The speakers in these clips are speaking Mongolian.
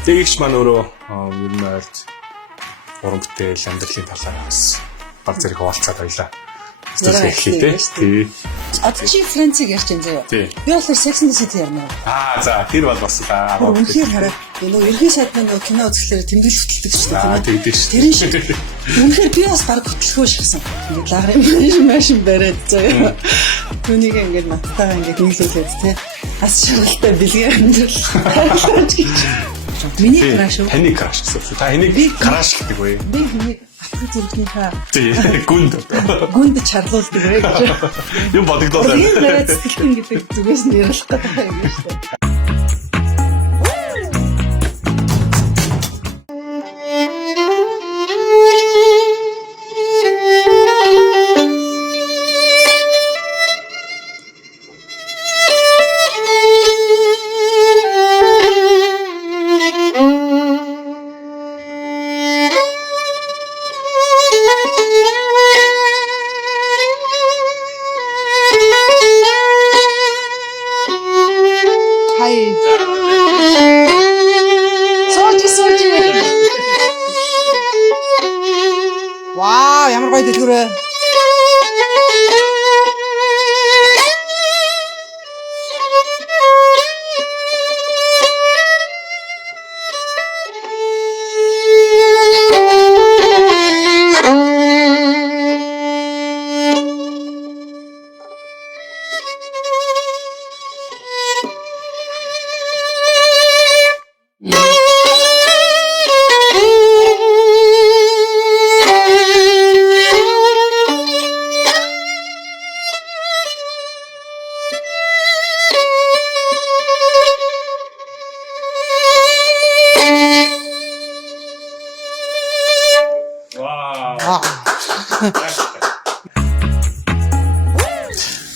Тэгж маань өөрөө ер нь ойлд уран бүтээл амьдралын талаар бас баг зэрэг хуваалцаад байлаа. Студент эхлэв тий. Одоо чи Францыг ярьж байна заяа. Би болохоор Sex and the City ярина. За тэр бол бас үнэхээр хараад нөгөө ерхий сайдны нөгөө кино үзэхлээр тэмдэглэл хөтэлдэг шүү дээ. тэгдэг шүү. Тэр шиг. Үнэхээр би бас баг хөтлөхөө шигсэн. Ингээд лагрын машин бариад заяа. Түүнийг ингээд надтайгаа ингээд нийлүүлээд тий. Ас шаргалтай бэлгээр амьдрал. Миний краш уу? Таны краш гэсэн үг. Та энийг краш гэдэг вэ? Би хэнийг атгах зүрхнийхээ гүнд чарлуулдаг вэ гэж. Юм бодогдоод байна. Энэ яриад сэтгэлтэн гэдэг зүгээс нь ярих гэдэг юм шүү дээ. Вау, ямар гоё дэлгүүрээ.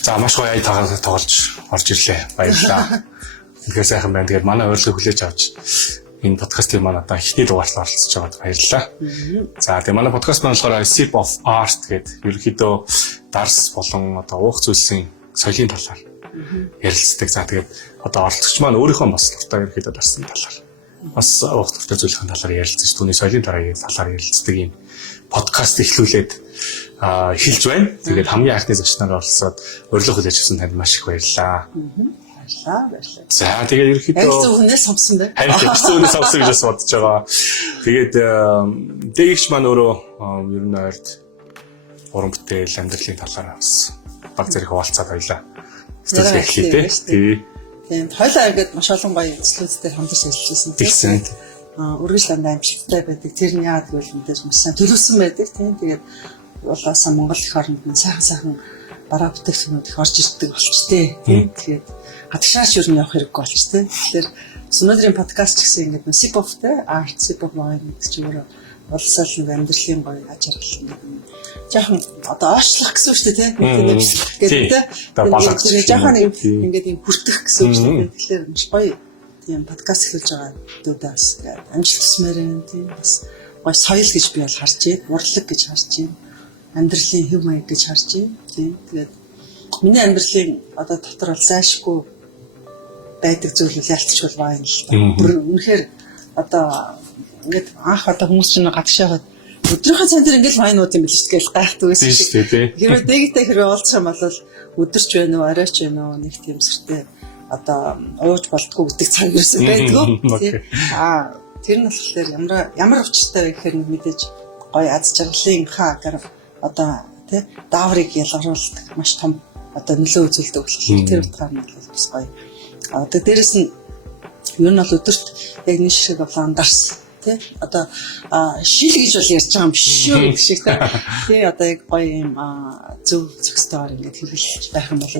За маш гоё ая тоглож орж ирлээ. Баярлалаа. Тэгэхээр сайхан байна. Тэгээд манай урилгыг хүлээж авч энэ подкастын маань одоо эхний дугаарлаар оролцож байгаад баярлалаа. За тэгээд манай подкаст маань болохоор Sip of Art гэдэг ерөнхийдөө дарс болон одоо уух зүйлсийн соёлын талаар ярилцдаг. За тэгээд одоо оролцогч маань өөрийнхөө бас дуртай ерөнхийдөө дарсны талаар бас уух дуртай зүйлийн талаар ярилцаж түүний соёлын талаар ярилцдаг юм подкаст эхлүүлээд эхэлж байна. Тэгээд хамгийн анхны зочноор оролцоод урилга хүлээж авсан танд маш их баярлалаа. Баярлалаа. За тэгээд ерөнхийдөө зөвхөнөө самсан бай. харин зөвхөн самсан гэж бодож байгаа. Тэгээд дэгч маань өөрөө ер нь ойлд уран бүтээл амьдралын талаар бас баг зэрэг хуваалцаад байлаа. Студент эхлэв тий. Тийм хойлоо ингээд маш олон гоё эзлүүдээр хамтарч ажиллажсэн тийм. Үргэлж дандаа амжилттай байдаг. Тэр нь яагаад гэвэл мэдээж маш сайн төлөвсөн байдаг тийм. Тэгээд улаасаа Монгол их оронд нь сайхан бараа бүтээгдэхүүнүүд их орж ирдэг болчтой тийм. Тэгээд хатгшаач юу нь явах хэрэггүй болч тийм. Тэгэхээр өнөөдрийн подкаст гэсэн ингээд Sip of Art, Sip of Wine гэдэг чинь өөрөө улсаал нэг амьдралын гоё аж аргал нэг жоохон одоо оошлох гэсэн үг шүү дээ тийм. Тэгээд тэгээд жоохон ингээд юм хүртэх гэсэн үг шүү дээ. Тэгэхээр маш гоё тийм подкаст эхэлж байгаа дүүдээс амжилт төсмөр юм тийм бас гоё соёл гэж би бол харж байна. Урлаг гэж харж байна. Амьдралын хэв маяг гэж харж байна. Тийм. Тэгээд миний амьдралын одоо дотор бол зайшгүй байдаг зүйл ялцч бол байна л та. Үнэхээр одоо ингээд анх одоо хүмүүс чинь гадагшаад өдрийнхөө цан дээр ингээд вайнууд юм биш гэж гайхдаг байсан шиг. Хэрвээ дэгтэй хэрвээ уулзах юм бол өдөрч байна уу, оройч байна уу нэг тийм сэртэй одоо ууж болтгоо гэдэг цаг ерөөсөө байдгүй. Тэр нь болохоор ямар учиртай вэ гэхээр мэдээж гоё аз жаргалын хаа одоо тий дааврыг ялгаруулдаг маш том одоо нөлөө үзүүлдэг болохоор тэр утгаар нь бол бас гоё. Одоо дээрэс нь ер нь бол өдөрт яг нэг шиг болон дарс тий одоо шил гэж бол ярьж байгаа юм биш шүү гэх шиг тий одоо яг гоё юм зөв зохистойгоор ингээд хэрэглэж байх юм бол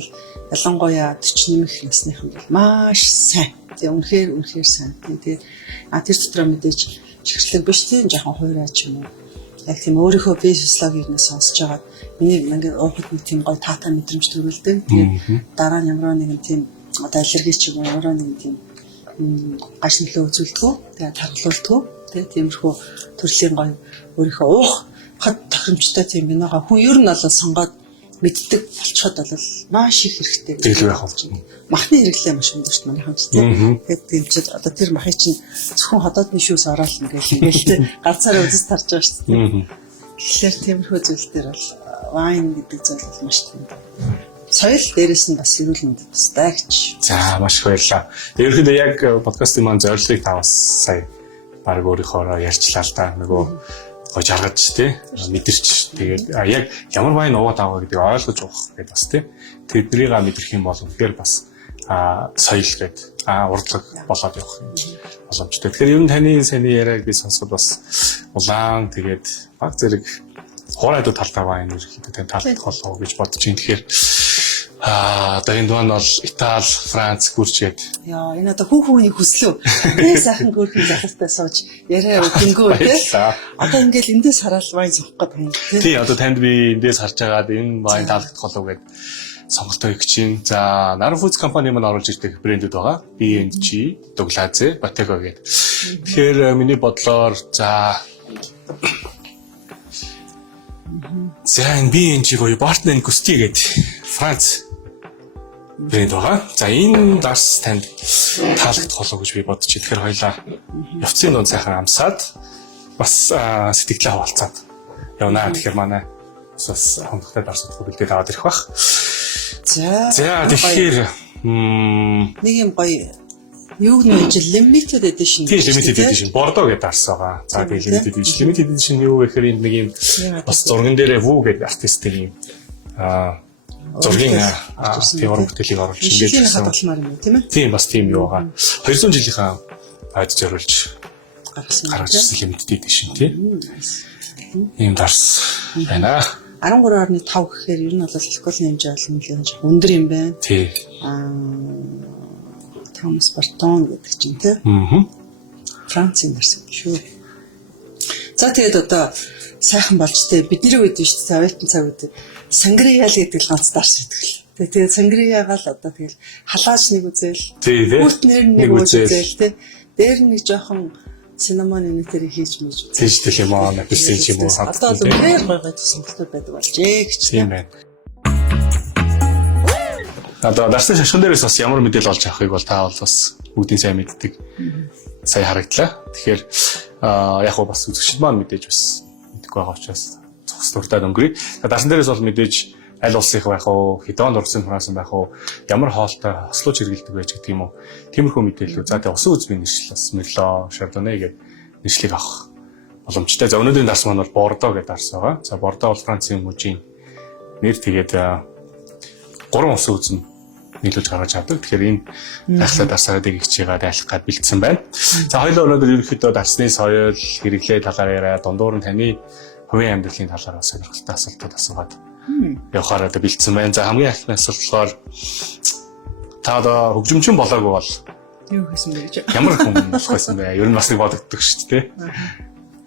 ялангуяа 40 нэмэх насныхан бол маш сайн. Тэгээ үнэхээр сайн. Тэгээд тэр дотроо мэдээж чихрлэг биш тийм жоохон хуурай ч юм уу. Яг тийм өөрийнхөө физиологийг нь сонсож байгаа. Миний ингээд уухад нэг тийм гоё таата мэдрэмж төрүүлдэг. Тэгээд дараа нь ямар нэгэн тийм одоо аллерги ч юм уу ямар нэгэн тийм гаш нөлөө үзүүлдэг. Тэгээд тархалуулдаг. Тэгээд тиймэрхүү төрлийн гоё өөрийнхөө уух хад тохиромжтой тийм бинаага хүн ер нь бол сонгоод мэддэг болчиход бол маш их хэрэгтэй Тэглүү яах вэ? Махны хэрэглээ маш өндөр шүү дээ манайхан ч тийм. Тэгээд тэмчээд одоо тэр махыг чинь зөвхөн ходоодны шүүс ороод ингээл ганцаараа үзэж тарж байгаа шүү дээ. Тэгэхээр тиймэрхүү зүйл дээр бол вайн гэдэг зүйл бол маш том. Соёл дээрээс нь бас эрүүл мэндэд тустай гэж. За маш их баярлалаа. Ерөнхийдөө яг подкастын маань зорилгыг та бас сая баг өөрийнхөө ярьчлаа л да. Нөгөө гож харгаж тий мэдэрч тэгээд яг ямар вайн уугаад аваа гэдэг ойлгож уух гэдэг бас тий тэднийг мэдэрх юм бол үнэхээр бас соёл гэдэг урдлаг болоод явах юм боломжтой. Тэгэхээр ер нь таны саяны яриаг би сонсоход бас улаан тэгээд баг зэрэг хооройд талтай вайн ерөнхийдөө тань таалагдах болов гэж бодож байна. Тэгэхээр одоо энэ дунд бол Итали, Франц гүрч гээд. Яа, энэ одоо хүүхний хүслөө. Тэ сайхан гүрхэн захалтай сууж яриа өгөнгөө тий. Одоо ингээл эндээс хараад вайн сонгох гэдэг юм тий. Тий, одоо танд би эндээс харж байгаад энэ вайн таалагдах болов гэд сонголтоо өгч чинь. За, Naru Foods компани маань оруулж ирдэг брэндүүд байгаа. B&G, Douglas, Bottega гээд. Тэгэхээр миний бодлоор за энэ B&G гоё Barton & Gusti гээд Франц брэнд байгаа. За энэ дарс танд таалагдах болов гэж би бодож байна. Тэгэхээр хоёлаа явцын дунд сайхан амсаад бас сэтгэлээ хаваалцаад явнаа. Тэгэхээр манай бас хамттай дарсууд бүлдээд аваад ирэх бах. За тэгэхээр нэг юм гоё юу нэ limited edition. Тийм limited edition бордо гэдэг дарс байгаа. За тэгээд limited edition юу вэ гэхээр нэг юм бас зурган дээрээ Wu гэдэг артистийн зургийн уран бүтээлийг оруулж ингэж хадгалмаар юм тийм ээ. Тийм бас тийм юу байгаа. 200 жилийнхаа айдж зориулж гаргаж ирсэн limited edition тийм. Ийм дарс байна. 13.5 гэхээр ер нь бол алкоголын хэмжээ бол нэлээд өндөр юм байна. Тий. Томас Бартон гэдэг чинь тий. Францын дарс юм шүү. За тэгээд одоо сайхан болж тээ бидний үед биш тээ оюутан цаг үед сангриал гэдэг л ганц дарс байдаг л. Тэгээд сангриагаа л одоо тэгэл халааж нэг үзэл. Хүүтнэр нэг үзэл тий. Дээр нэг жоохон синеманы нэтэр хийж мэж. Тийштэй юм аа, написэн юм уу? Одоо л үнээр гойгой сонголтууд байдаг болжээ гэж. Тийм байна. Одоо дарсны шашган дээрээс бас ямар мэдээлэл олж авахыг бол та бол бас бүгдийн сайн мэддэг. Сая харагдлаа. Тэгэхээр яг уу бас үзэгчд маань мэдээж бас мэдгүй байгаа учраас цогц дуртад өнгөрье. Дарсан дээрээс бол мэдээж аль улсынх байх уу, хэдэн урсан хураасан байх уу, ямар хоолтой хослууч хэрэгэлдэг байж гэдэг юм уу. Тиймэрхүү мэдээлэл. За тэгээ усан үзмийн нэршил бас Merlot, Chardonnay гэдэг нэршлиг авах боломжтой. За өнөөдрийн дарс маань бол Bordeaux гэдэг дарс байгаа. За Bordeaux бол Францын мужийн нэр тэгээд 3 усан үзм нийлүүлж гаргаж авдаг. Тэгэхээр энэ байхлаа дарсаараа дэгч байгаа дайлах гад бэлдсэн байна. За хоёулаа өнөөдөр ерөнхийдөө дарсны соёл, хэрэглээ талаар яриа, дундуур нь таны хувийн амьдралын талаар бас сонирхолтой асуултууд асуугаад явахаар одоо бэлдсэн байна. За хамгийн ихний асуулт болохоор та одоо хөгжимчин болоогүй бол юу хийсэн бэ гэж. Ямар хүн болох байсан бэ? Ер нь бас нэг бодогддог шүү дээ.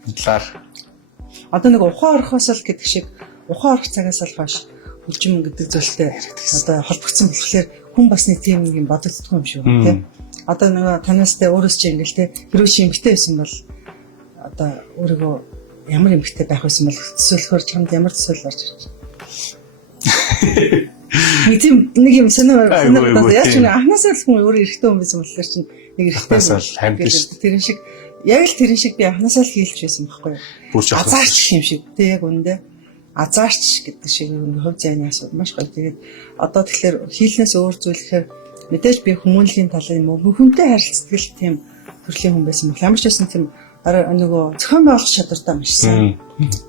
Энэ талаар одоо нэг ухаан орхоос л гэдэг шиг ухаан орох цагаас л хойш хөгжим гэдэг зүйлтэй одоо холбогдсон болохоор хүн бас нэг тийм нэг юм бодогддог юм шүү тийм. Одоо нэг танаас тэ өөрөөс чи ингээл тэ хэрвээ чи эмгтэй байсан бол одоо өөрийгөө ямар эмгтэй байх байсан бол төсөөлөхөр чамд ямар төсөөл орж ирж байна. Нэг юм санаа яаж ч анхнаасаа л хүн өөрөө эрэгтэй хүн байсан болохоор чинь нэг эрэгтэй тэрэн шиг яг л тэрэн шиг би анхнаасаа л хийлж байсан байхгүй юу. Азаарч юм шиг тий яг үндэ азаарч гэдэг шиг хувь зайны асуудал маш гоё. Тэгээд одоо тэгэхээр хийлнээс өөр зүйлэхээр мэдээж би хүмүүнлэгийн талын юм уу хүнтэй харилцдаг тийм төрлийн хүн байсан бол ямар ч байсан тийм нөгөө зохион байгуулах чадвартай маш сайн.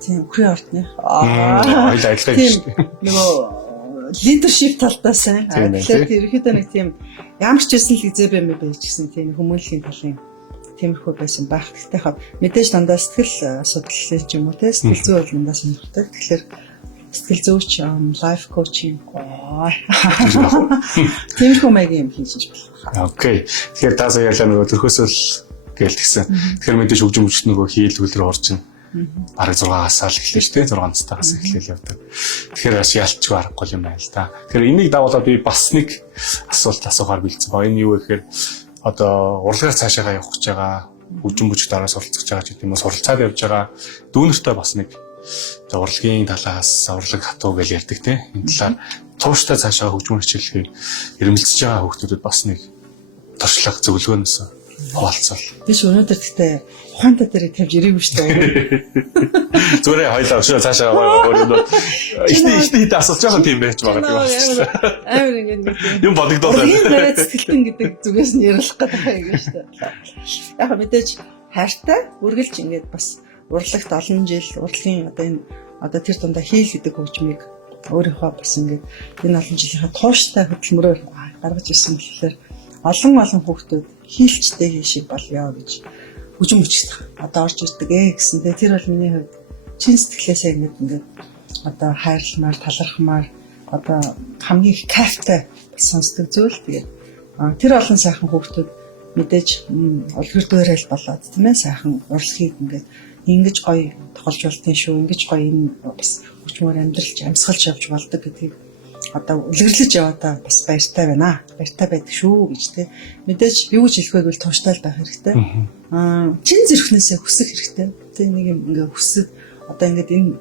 Тийм үхрийн ортны. Хоёул ажиллаж шүү. Нөгөө лидершип талдаа сайн. Тэгэхээр ерөөхдөө нэг тийм ямар ч байсан л эзэбэм байж гисэн тийм хүмүүнлэгийн талын тиймэрхүү байсан байх. Гэхдээ хаа мэдээж дандаа сэтгэл судлал ч юм уу те сэтгэл зүй бол дандаа сонирхдаг. Тэгэхээр сэтгэл зүйч лайф коучинг тиймэрхүү маягийн юм хийж болох. Окей. Тэгэхээр та сая ялаа нөгөө төрхөөсөл гэлтгсэн. Тэгэхээр мэдээж хөгжим хүч нөгөө хийл төлрөө орчин. Бараг 6-аас л эхлэв шүү дээ. 6 цастаас эхлээл явдаг. Тэгэхээр бас ялчгүй аргагүй юм байна л да. Тэгэхээр энийг давуулаад би бас нэг асуулт асуухаар бэлдсэн ба. Энэ юу вэ гэхээр одоо урлагаар цаашаа явах гэж байгаа хөгжим бүжигт дараа суралцах гэж байгаа ч гэдэг юм уу суралцаад явж байгаа дүүнертэй бас нэг урлагийн талаас урлаг хатуу гэж ярьдаг те. Энэ талаар тууштай цаашаа хөгжмөн хичээлээр эрмэлзэж байгаа хүүхдүүдэд бас нэг туршлага зөвлөгөөнөөс хуваалцвал. Би ч өнөөдөр гэхдээ ухаантай дээр тавьж ирээгүй шүү дээ. Зүгээр хоёлаа өшөө цаашаа гоё ихтэй асуулт жоохон тийм байж байгаа тийм байна. Амар ингэ юм бодогдоод байна. Энэ яриад сэтгэлтэн гэдэг зүгээс нь ярилах гэдэг байгаа юм шүү дээ. Яг мэдээж хайртай үргэлж ингэж бас урлагт олон жил урлагийн одоо тэр дундаа хийл гэдэг хөгжмийг өөрийнхөө бас ингэ энэ олон жилийнхаа тууштай хөдөлмөрөөр гаргаж ирсэн болохоор олон хүүхдүүд хийлчтэй хийшиг болёо гэж хүчин хүчтэй одоо орж ирдэг гэсэн. Тэр бол миний хувьд чин сэтгэлээсээ ингээд одоо хайрламар, талархмаар одоо хамгийн их кайфтай сонсдог зүйл. Тэгээд тэр олон сайхан хүүхдүүд мэдээж олгор дээрэл болоод тийм ээ сайхан урлагийг ингээд ингэж гоё тоглож болтын шүү. Ингэж гоё энэ бас хүчмөр амьдралж амьсгалж явж болдог гэдгийг одоо үлгэрлэж яваадаа бас баяртай байна. Баяртай байдаг шүү гэж тий. Мэдээж юу гэж хэлэх вэ гэвэл тууштай байх хэрэгтэй. Чин зэрхнээсээ хүсэх хэрэгтэй. Тий нэг юм ингээ хүсэл одоо ингээд энэ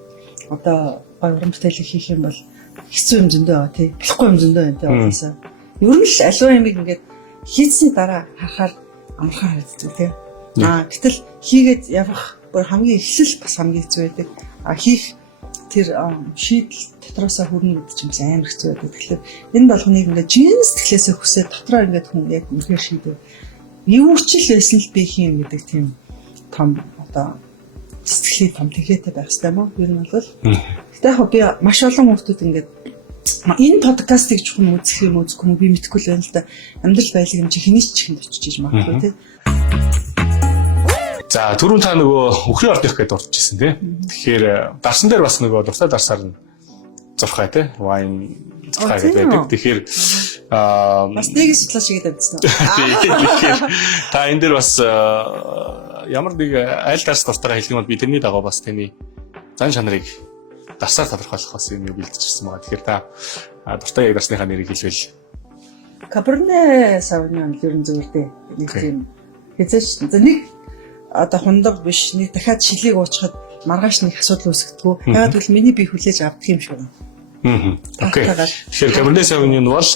одоо гоё уран бүтээлийг хийх юм бол хэцүү юм зөндөө байгаа тий. Болохгүй юм зөндөө байна тий уусаа. Ер нь л аливаа юмыг ингээд хийцний дараа харахаар амархан харагддаг тий. Гэтэл хийгээд явах бүр хамгийн эхлэл бас хамгийн хэцүү байдаг. Хийх тэр шийдэл дотроосоо хүрнэ гэдэг чинь амар хэцүү байдаг. Тэгэхээр энэ болгоныг ингээд жин сэтгэлээсээ хүсээд дотроо ингээд хүн яг үнэхээр шийдэв. Юу ч л байсан л би хийм гэдэг тийм том одоо сэтгэлийн том тэгээтэй байх хэрэгтэй мó. Ер нь бол. Гэтэ яг би маш олон хүмүүс ингээд энэ подкастыг зөвхөн үзэх юм үзэхгүй би мэдэхгүй л байна л да. Амьдрал байлаг юм чи хэний ч чихэнд очиж иж магадгүй тий. За түрүүн та нөгөө өхрийн ордих гэдээ дурдчихсан тий. Тэгэхээр дарсан дээр бас нөгөө дуртай дарсаар нь зурхай тий. Вайн зурхай гэдэг. Тэгэхээр бас нэг судлаач хийгээд амьдсан уу? Тэгэхээр та энэ дээр бас ямар нэг аль дарс дуртайгаа хэлэх юм бол би тэрний дагуу бас таны зан чанарыг дарсаар тодорхойлох бас юм бэлдчихсэн байгаа. Тэгэхээр та дуртай яг дарсныхаа нэрийг хэлвэл Cabernet Sauvignon ер нь зөвөр дээ. Нэг тийм хэзээч нэг одоо хундаг биш нэг дахиад шилийг уучхад маргааш нэг асуудал үүсгэдэггүй. Ягаад гэвэл миний би хүлээж авдаг юм шиг байна. Окей. Тэгэхээр Cabernet Sauvignon бол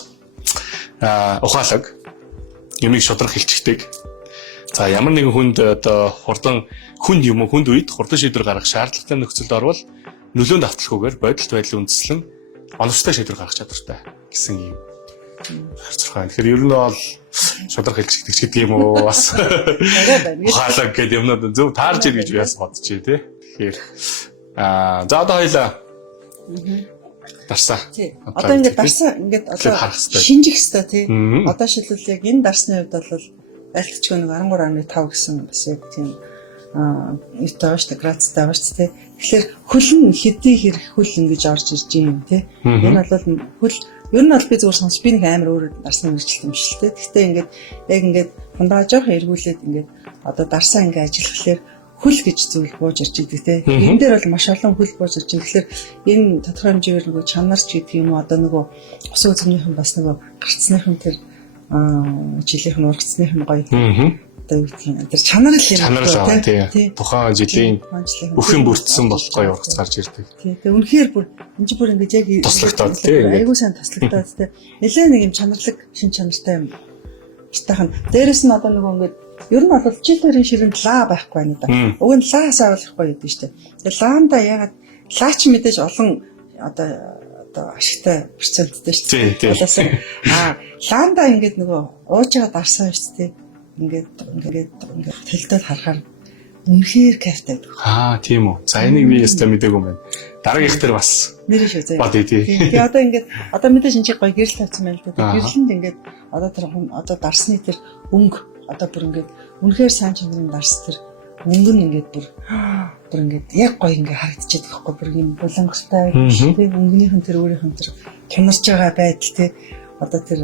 ухаалаг юмыг шудрах хэлчихдэг. За ямар нэгэн хүнд одоо хурдан хүнд юм уу хүнд үед хурдан шийдвэр гаргах шаардлагатай нөхцөлд орвол нөлөөнд авталгүйгээр бодит байдлын үндэслэн оновчтой шийдвэр гаргах чадвартай гэсэн юм. Харцрахаа. Тэгэхээр ер нь бол шудрах хэлчихдэг ч гэдэг юм уу бас ухаалаг гэдэг юмнууд зөв таарж ир гэж би бас бодчихъя тий. Тэгэхээр за одоо хоёлаа дарсаа. Одоо ингээд дарсаа ингээд одоо шинжих хэвээр тий. Одоо шилбэл яг энэ дарсны хувьд бол айлтчгүй нэг 13.5 гэсэн бас яг тийм итааштай градустай байгаа шүү дээ. Тэгэхээр хөл нь хэдий хэрэг хөл ингэж орж ирж юм тий. Энэ бол хөл ер нь бол би зүгээр сонсч би нэг амар өөр дарсны мэрэгчлээ юм шиг тий. Гэхдээ ингээд яг ингээд хундаа жоохон эргүүлээд ингээд одоо дарсаа ингээд ажиллахлаэр хөл гэж зүйл бууж ирж идэг тий. Энэ дээр бол маш олон хөл бууж ирж байгаа. Тэгэхээр энэ тодорхой хэмжээгээр нөгөө чанарч гэдэг юм уу одоо нөгөө ус үзмнийхэн бас нөгөө гарцныхан тэр жилийнхэн ургацныхан гоё одоо юу гэх юм тэр чанар л юм тий. Тухайн жилийн бүхэн бүрдсэн болгоо ургац гарч ирдэг. Тий. Тэгээ үнэхээр бүр энэ ч бүр ингэж яг тослогдоод тий. Айгуу сайн тослогдоод тий. Нэлээ нэг юм чанарлаг шин чанартай юм. Гэтайхан дээрэс нь одоо нөгөө ингэж ер нь бол жилийн ширэнд лаа байхгүй байна да. Уг нь лаас авахгүй гэдэг шүү дээ. Тэгээ лаанда ягаад лаа ч мэдээж олон одоо ашигтай проценттэй шүү дээ. Болоос лаанда ингэж нөгөө ууж байгаа дарсаа шүү дээ. Ингээд тэлдэл харахаар үнэхээр кайфтай байдаг. Тийм үү. За энийг би ястаа мэдээгүй юм байна. Дараагийнх дээр бас нэр шүү заяа. Бод тий. Тэгээ одоо ингээд одоо мэдээж энэ гоё гэрэл тавьсан байл да. Гэрлэнд ингээд одоо тэр одоо дарсны тэр өнгө одоо бүр ингээд үнэхээр сайн чанарын дарс тэр өнгө нь ингээд бүр ингээд яг гоё ингээд харагдчихэдэг байхгүй бүр юм булангартай тий өнгөнийхэн тэр өөрийнх нь тэр чанарч байгаа байдал тий одоо тэр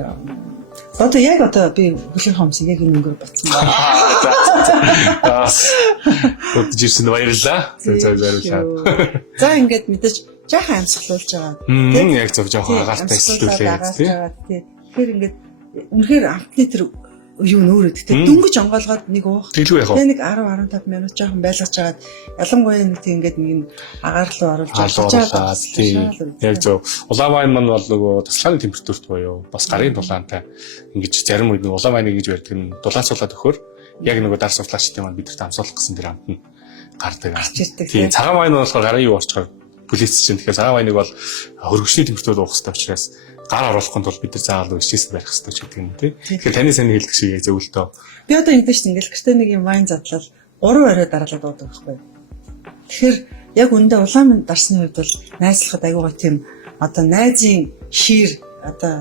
одоо яг одоо би хөлийн хомс яг энэ өнгөөр батсан байна. Бодож ирсэн баярлалаа. Баярлалаа. За ингээд мэдээж жаахан амьсгалуулж байгаа. Тийм яг зөв жаахан агаартай эсэлдүүлээ тий. Тэгэхээр ингээд үнэхээр амтны тэр юу нөөрэ гэхдээ дөнгөж онгоолгоод нэг уух. Тэглгүй яах вэ? Тэгээ нэг 10-15 минут жоохон байлгаж жагаад ялангуяа нэг тийм ингээд нэг агаар руу оруулж хажаад тийм яг зөв. Улаан вайн маань бол нөгөө тасалгааны температурт буюу бас гарын дулаантай ингэж зарим үед улаан вайныг гэж ярьдаг нь дулаацуулаад өгөхөр яг нөгөө дарс суфлаачтай маань бидэрт амсуулах гэсэн тэр амт нь гардаг. Тийм цагаан вайн болохоор гарын юу орчхоор бүлээц чинь тэгэхээр цагаан вайныг бол хөргөчний температурт уух хэрэгтэй учраас гар оруулахын тулд бид нар заавал өсчээс барих хэрэгтэй ч гэдэг юм тий. Тэгэхээр таны сайн хэлдэг шиг яг зөвлөлтөө. Би одоо ингэдэж чинь ингээл гэртээ нэг юм вайн задлал 3 орой дараалал дуудаг байхгүй. Тэгэхээр яг үндэ улаан дарсны үед бол найзлахад аягүй тийм одоо найзын шир одоо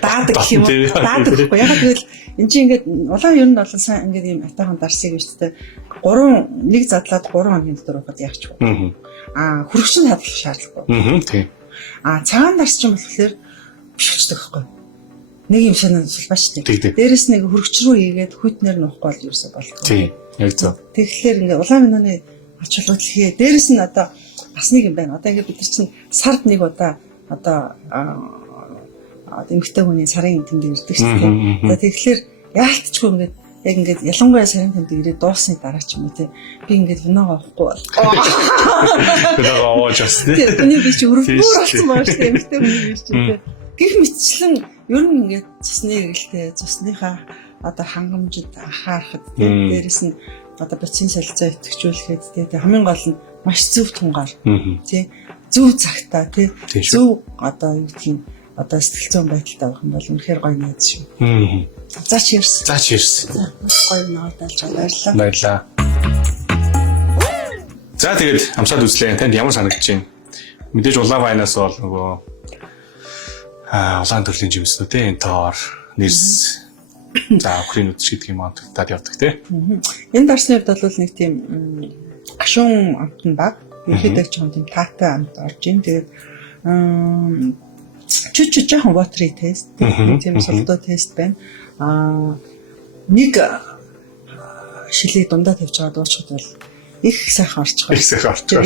даадаг юм даадаг байхгүй. Яг тэгэл энэ чинь ингээд улаан ер нь бол сайн ингээд юм атайхан дарсыг өчтдээ 1 задлаад 3 хоногийн дотор уухад яах ч вэ. Хөргөчөнд хадлах шаардлагагүй. Тийм. Цагаан дарс ч юм болохоор бишвчдэг байхгүй. Нэг юм шинэ сулбаачтай. Дээрээс нэг хөргөч рүү хийгээд хүйтнэр нуухгүй бол ерөөсө болдог. Тийм. Яг зөв. Тэгэхээр ингээ улаан миноны ач холбогдол дээрээс нь одоо бас нэг юм байна. Одоо ингээ бид нар чинь сард нэг удаа одоо эмэгтэй хүний сарын тэмдэг ирдэг шүү дээ. Тэгэхээр яалтчгүй ингээ яг ингээд ялангуяа сарын тэмдэг ирээд дуусны дараа ч юм уу тий би ингээд виноогоо авахгүй бол. Виноогоо аваач басна. Тий миний би чи өрөвдөр болсон байна шүү дээ эмэгтэй хүний биш чи тий. Гэх мэтчлэн ер нь ингээд цусны эргэлтэй цусныхаа одоо хангамжид анхаарахад тий дээрэс нь одоо бацин солилцоо идэвхжүүлэхэд тий хамгийн гол нь маш зөв тунгаар тий зөв цагтаа тий зөв одоо юу гэх юм одоо сэтгэл зүйн байдалтай байх юм бол үнэхээр гоё найз шүү. За cheers. За cheers. Гоё нуудалж баярлалаа. Баярлалаа. За тэгээд амсаад үзлээ. Танд ямар санагдаж байна? Мэдээж улаан вайнаас бол нөгөө улаан төрлийн жимснүүд энэ тоор нэрс за өхрийн үдс гэдэг юм амтдад явдаг тий. Энэ дарсны хувьд бол нэг тийм гашуун амт нь баг. Ихэд ч юм тийм таатай амт орж ийн. Тэгээд чүч жоохон watery taste тийм солдоо тест байна. Нэг шилийг дундаа тавьж байгаа дуучид бол их сайхан орчих байна. Их сайхан орчих.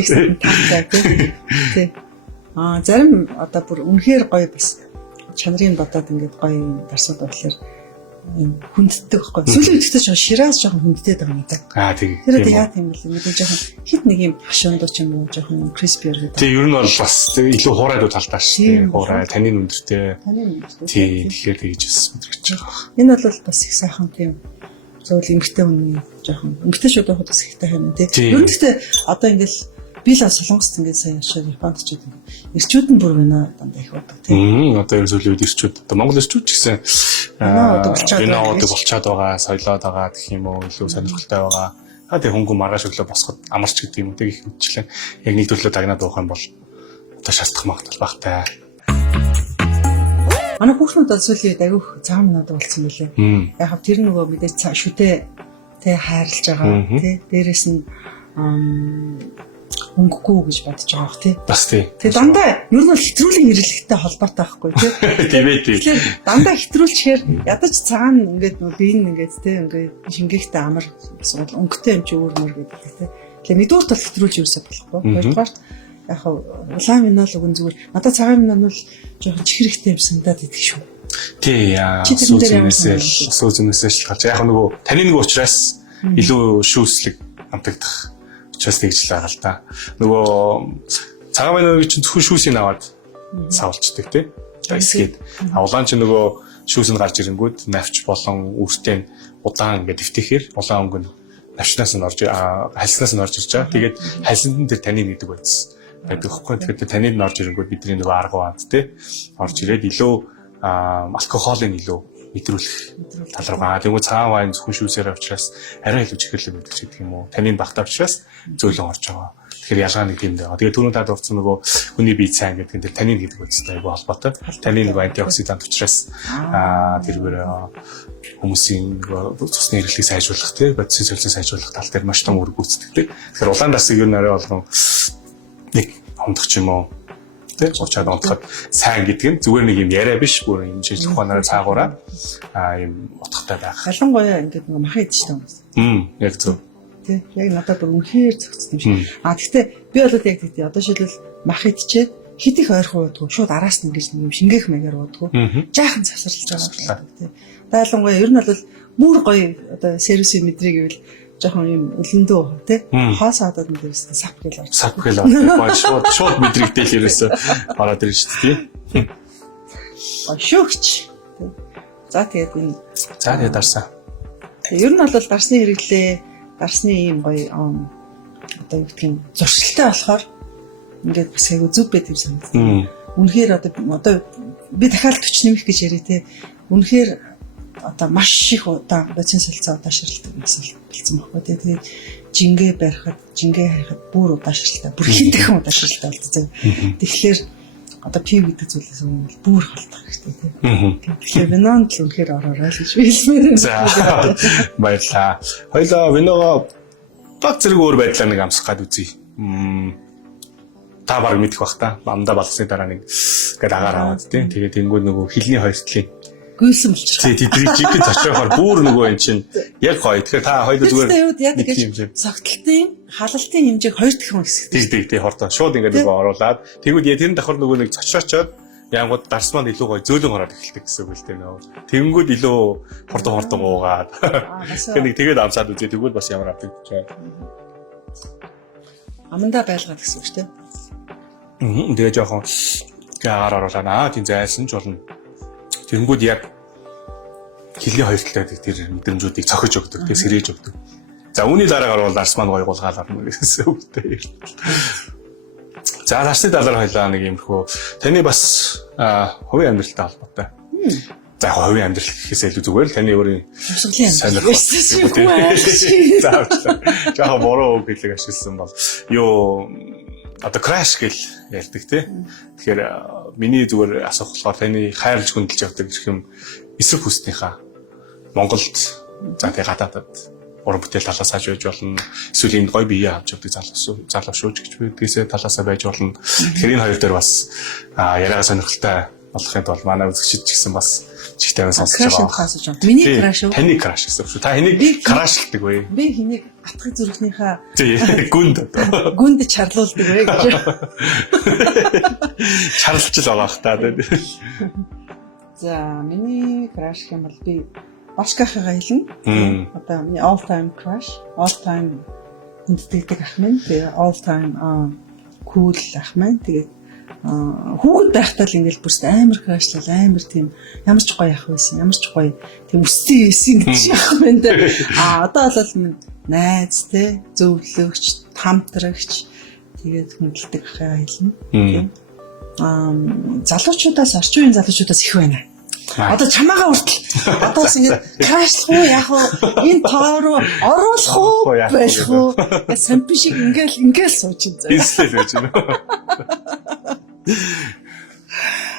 Тий. Зарим одоо бүр үнэхээр гоё бас чанарыг бодоод ингээд гоё дарсууд болохоор хүнддэг байхгүй. Сүүлийн үедээ ч шираз жоохон хүнддэг байгаа юм да. Тийм. Тэр яа тийм л мэдээ жоохон хит нэг юм хашуунд ч юм уу жоохон crispy гэдэг. Тийм ер нь бол бас илүү хуурайдуу талтай шүү дээ. Хуурай танин өндөртэй. Тийм тэгэхээр тэгж бас мэдрэгч байгаа. Энэ бол бас их сайхан тийм зөвл эмгтэй хүний жоохон эмгтэйчүүд байхад бас ихтэй хайна тий. Ер нь гэхдээ одоо ингээл би л солонгост ингээд сая яшаа Японд ч гэдэг. Ирчүүд нь бүр байна дандаа их байдаг тий. Одоо ер нь сүүлийн үед ирчүүд одоо Монгол ирчүүд ч гэсэн вино болчиход байгаа, соёлоод байгаа гэх юм уу илүү сонирхолтой байгаа. Тэгээ хөнгөн маргааш өглөө босоход амарч гэдэг юм уу тэг их мэдчихлээ. Яг нэг төрлөө дагнаад уух юм бол одоо шаардах магадлал багтай. Манай хүүхнүүд бол сүүлийн үед аягүй цагаан минод болсон байлээ. Яг хав тэр нөгөө мэдээж шүтээ тэ хайрлаж байгаа тий. Дээрээс нь өнгөгүй гэж бодож байгаа бох тий. Бас тий. Тэгээ дандаа ер нь бол хэтрүүлийн хэрэглэхтэй холбоотой байхгүй тий. Тийм ээ тий. Тэгэхээр дандаа хэтрүүлчихээр ядаж цагаан ингээд биеийн ингээд тий ингээд шингээхтэй амар эсвэл өнгөтэй юм чи өөр мөр гэдэг тий. Тэгэхээр нэгдүгээрт бол хэтрүүлж ерөөсөө болохгүй. Хоёрдугаарт яг улаан минол үгэн зүгээр надад цагаан минол бол жоохон чихрэхтэй юм санагдаад идэх шүү. Тий сүүзнээсээ шалгаж яг нөгөө таны нэг учраас илүү шүүслэг амтагдах учраас тэгж л байгаа л да. Нөгөө цагаан миногийн чинь зөвхөн шүүсийг аваад савлцдаг тий. Эсгээд улаан чинь нөгөө шүүс нь гарч ирэнгүүт навч болон үртэй удаан ингээд дэвтэхээр улаан өнгө нь навчнаас нь орж хальснаас нь орж ирж байгаа. Тэгээд хальсанд нь тэр танин гэдэг байсан. байдаг хгүй. Тэгэхээр танид нь орж ирэнгүүт бидний нөгөө аргу анд те орж ирээд илүү алкоголын илүү мэдрүүлэх тал руугаа. Тэгвэл цагаан вайн зөвхөн шүүсээр учраас арай илүү чихэрлэг байдаг гэдэг юм уу. Танин багтаа учраас зөөлөн орж байгаа. Тэгэхээр ялгаа нэг юм дээ. Тэгээ түрүүн таад урцсан нөгөө хүний бие сайн гэдэг нь танин гэдэг үстэй айгүй холбоотой. Танин нөгөө антиоксидант учраас тэргээр хүмүүсийн цусны хэрэглийг сайжруулах тийм бодисын солилцоо сайжруулах тал дээр маш том үр гүйцэтгэдэг. Тэгэхээр улаан дасыг юу нэрээ болгон нэг хондох ч юм уу тийм уучаад онцоход сайн гэдэг нь зүгээр нэг юм яриа биш бүр юм шинжлэх ухаанаар цаагаараа юм утгатай байх. Ялангуяа ингээд нөгөө мах идэж байгаа юм. Яг зөв. Яг надад үнэхээр зөгцсөн юм шиг. Гэхдээ би болоод яг тэгтээ одоо шилбэл мах идчихэд хит их ойрхон уудгүй шууд араас нь ингэж нэг юм шингээх мэгээр уудгүй жаахан завсарлаж байгаа гэдэг тийм. Дайлангуй ер нь бол мөр гоё одоо сервисийн мэдрэг гэвэл жоохон юм өлөндөө тий хоос хадаад энэ дээрээс сав гэл орж. Сав гэл орж. Шууд мэдрэгдэл ерөөсө ороод ирж шүү дээ. Шүүгч. За тэгээд энэ дарсан. Ер нь бол дарсны хэрэглээ, дарсны ийм гоё одоо юу гэх юм зуршилтай болохоор ингээд бас айгу зүв байт юм санагдав. Үнэхээр одоо би дахиад 40 нэмэх гэж яриа те. Үнэхээр одоо маш их удаа бодис солилцоо удаашралтай бас болсон байхгүй те. Тэгээд жингээ барихад, жингээ хайхад бүр удаашралтай, бүр хэд дахин удаашралтай болдог. Тэгэхээр одоо пив гэдэг зүйлээс өмнө бүр холдох хэрэгтэй те. Тэгэхээр винонд л үнэхээр ороорой л гэж хэлмээр. За баярлаа. Хоёлоо виногоо баг зэрэг өөр байдлаар нэг амсах гад үзье. Та баг мэдэх бах та. Амдаа балсны дараа нэг гээд агаар аваад тийм. Тэгээд тэнгууд нөгөө хилний хоёртлын гүйсэн болчих. Тий, тэдрийг жигэн зочоохоор бүр нөгөө юм чинь яг гоё. Тэгэхээр та хоёул зүгээр яг гэж согтолтын халалтын хэмжээг 2 дахин өсгөх. Тий, хордоо шууд ингээд нөгөө оруулаад тэгвэл тэрэн давхар нөгөө нэг зочоочоод янгууд дарс маань илүү гоё зөөлөн ороод эхэлдэг гэсэн үг л тийм нөө. Тэнгүүд илүү хордон уугаад. Тэгэхээр нэг тэгээд амсаад үзье. Тэгвэл бас ямар авдаг гэж байна. Амандаа байлгаад гэсэн үг шүү дээ. Тэгээ жоохон гаар оруулаа. Тийм зайлсан ч болно. Тэнгүүд яг хилийн хоёртлаа тэр мэдрэмжүүдийг цохиж өгдөг, тэр сэрээж өгдөг. За үүний дараагаар бол дарс маань гоё гулгаал орно гэсэн үгтэй. За дарсны талаар хоёлаа нэг юмхүү таны бас хувийн амьдралтай холбоотой. За хувийн амьдрал гэхээсээ илүү зүгээр л таны өөрийн сонирхол. За жоохон буруу үг хэлэг ашигласан бол юу одоо краш гэл ярьдаг тий. Тэгэхээр миний зүгээр асуух болохоор таны хайрлж хөндлөж явдаг гэх юм эсрэг хүснийхаа Монголд за тий гадаадад уран бүтээл талаас хаж байж болно. Эсвэл энд гоё бие авч явдаг залуучууч гэж бидгээсээ талаасаа байж болно. Тэгэхээр энэ хоёр дээр бас яриага сонирхолтой болохын тулд манай үзэгчид ч гэсэн бас чигтэй сонсож байгаа. Миний краш уу? Таны краш гэсэн үг шүү. Та хэнийг крашлдаг вэ? Би хэнийг атгах зүрхнийхээ гүнд одоо. Гүнд чарлуулдаг вэ гэж. Чарлж л байгаа хта тий. За миний краш юм бол би Башкахыгаа хэлнэ. Одоо миний all time crush, all time хүнддэг ах минь. Тэгээ all time cool ах минь. Тэгээ хүүхэд байхдаа л ингээл бүрст амар крашлал амар тийм ямар ч гоё ах байсан. Ямар ч гоё тийм өстэй байсан гэж ах минь. Одоо бол найз те зөвлөгч, хамтрагч тэгээд хүндэлдэг ахыгаа хэлнэ. Залуучуудаас орчин үеийн залуучуудаас их байна. Одоо чамаагаа хүртэл одоо бас ингэ крашлах уу яах вэ? Энэ тоо руу оруулах уу байх уу? Сампи шиг ингээл сууж байна. Инстэлж байж байна.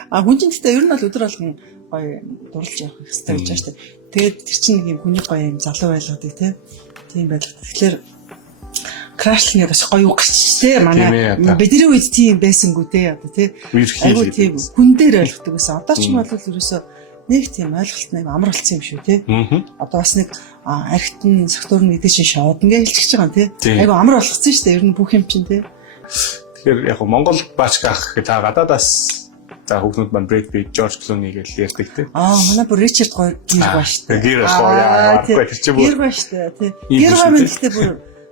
Хүн чинь гэхдээ ер нь бол өдөр болгон гоё дурлж явах хэрэгтэй гэж байна шүү дээ. Тэгээд тэр чинь нэг юм хүний гоё юм залуу байлгадаг тийм байлгадаг. Тэгэхээр крашлын бас гоё үг гэж тий манай бидний үед тийм байсангүй тий одоо тий айгуу тийм хүн дээр ойлгодог байсан. Одоо ч юм бол ерөөсөө нэг тийм ойлголтны амар болсон юм шүү тий. Одоо бас нэг архитын сектор нь гэдэг чинь шууд ингээ хэлчихэж байгаа тий. Айгуу амар болгоцсон шүү дээ. Ер нь бүх юм чинь тий. Тэгэхээр яг Монгол баачгах гэж гадаадаас за хүүхнүүд маань Брэд Питт, Жорж Клуни гэж ярьдаг тий. Манай бүр Ричард гэр ба шүү дээ. Гэр яа тэр чинь бүр гэр ба шүү дээ тий. Гэр ба минь гэхдээ бүр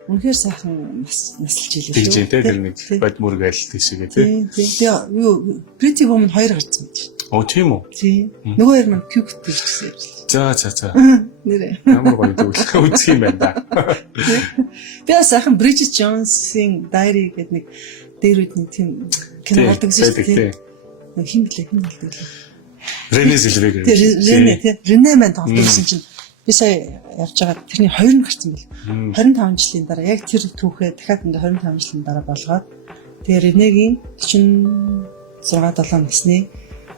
үнэхээр сайхан наслж илээ шүү. Тэгж дээ тэр нэг бод мөргээл тийшээ тий. Тий. Юу Pretty Woman 2 гарсан гэж. Оо тийм үү? Тий. Нөгөө хоёр маань cute гэсэн юм. За. Нэрээ. Ямар гоё дүүл үзэх юм байна да. Би сайхан Bridget Jones-ийн Diary гэдэг нэг дээр үед нэг тийм кино болдог гэсэн шүү дээ. Хин болдог лээ. Рене Зэлвэг. Рене маань тоглосон чинь би сая явж байгаа тэрний 20 гарсан бэл. 25 жилийн дараа яг тэр түүхээ дахиад ингээ 25 жилийн дараа болгоод тэгээ Ренегийн 46-7 насны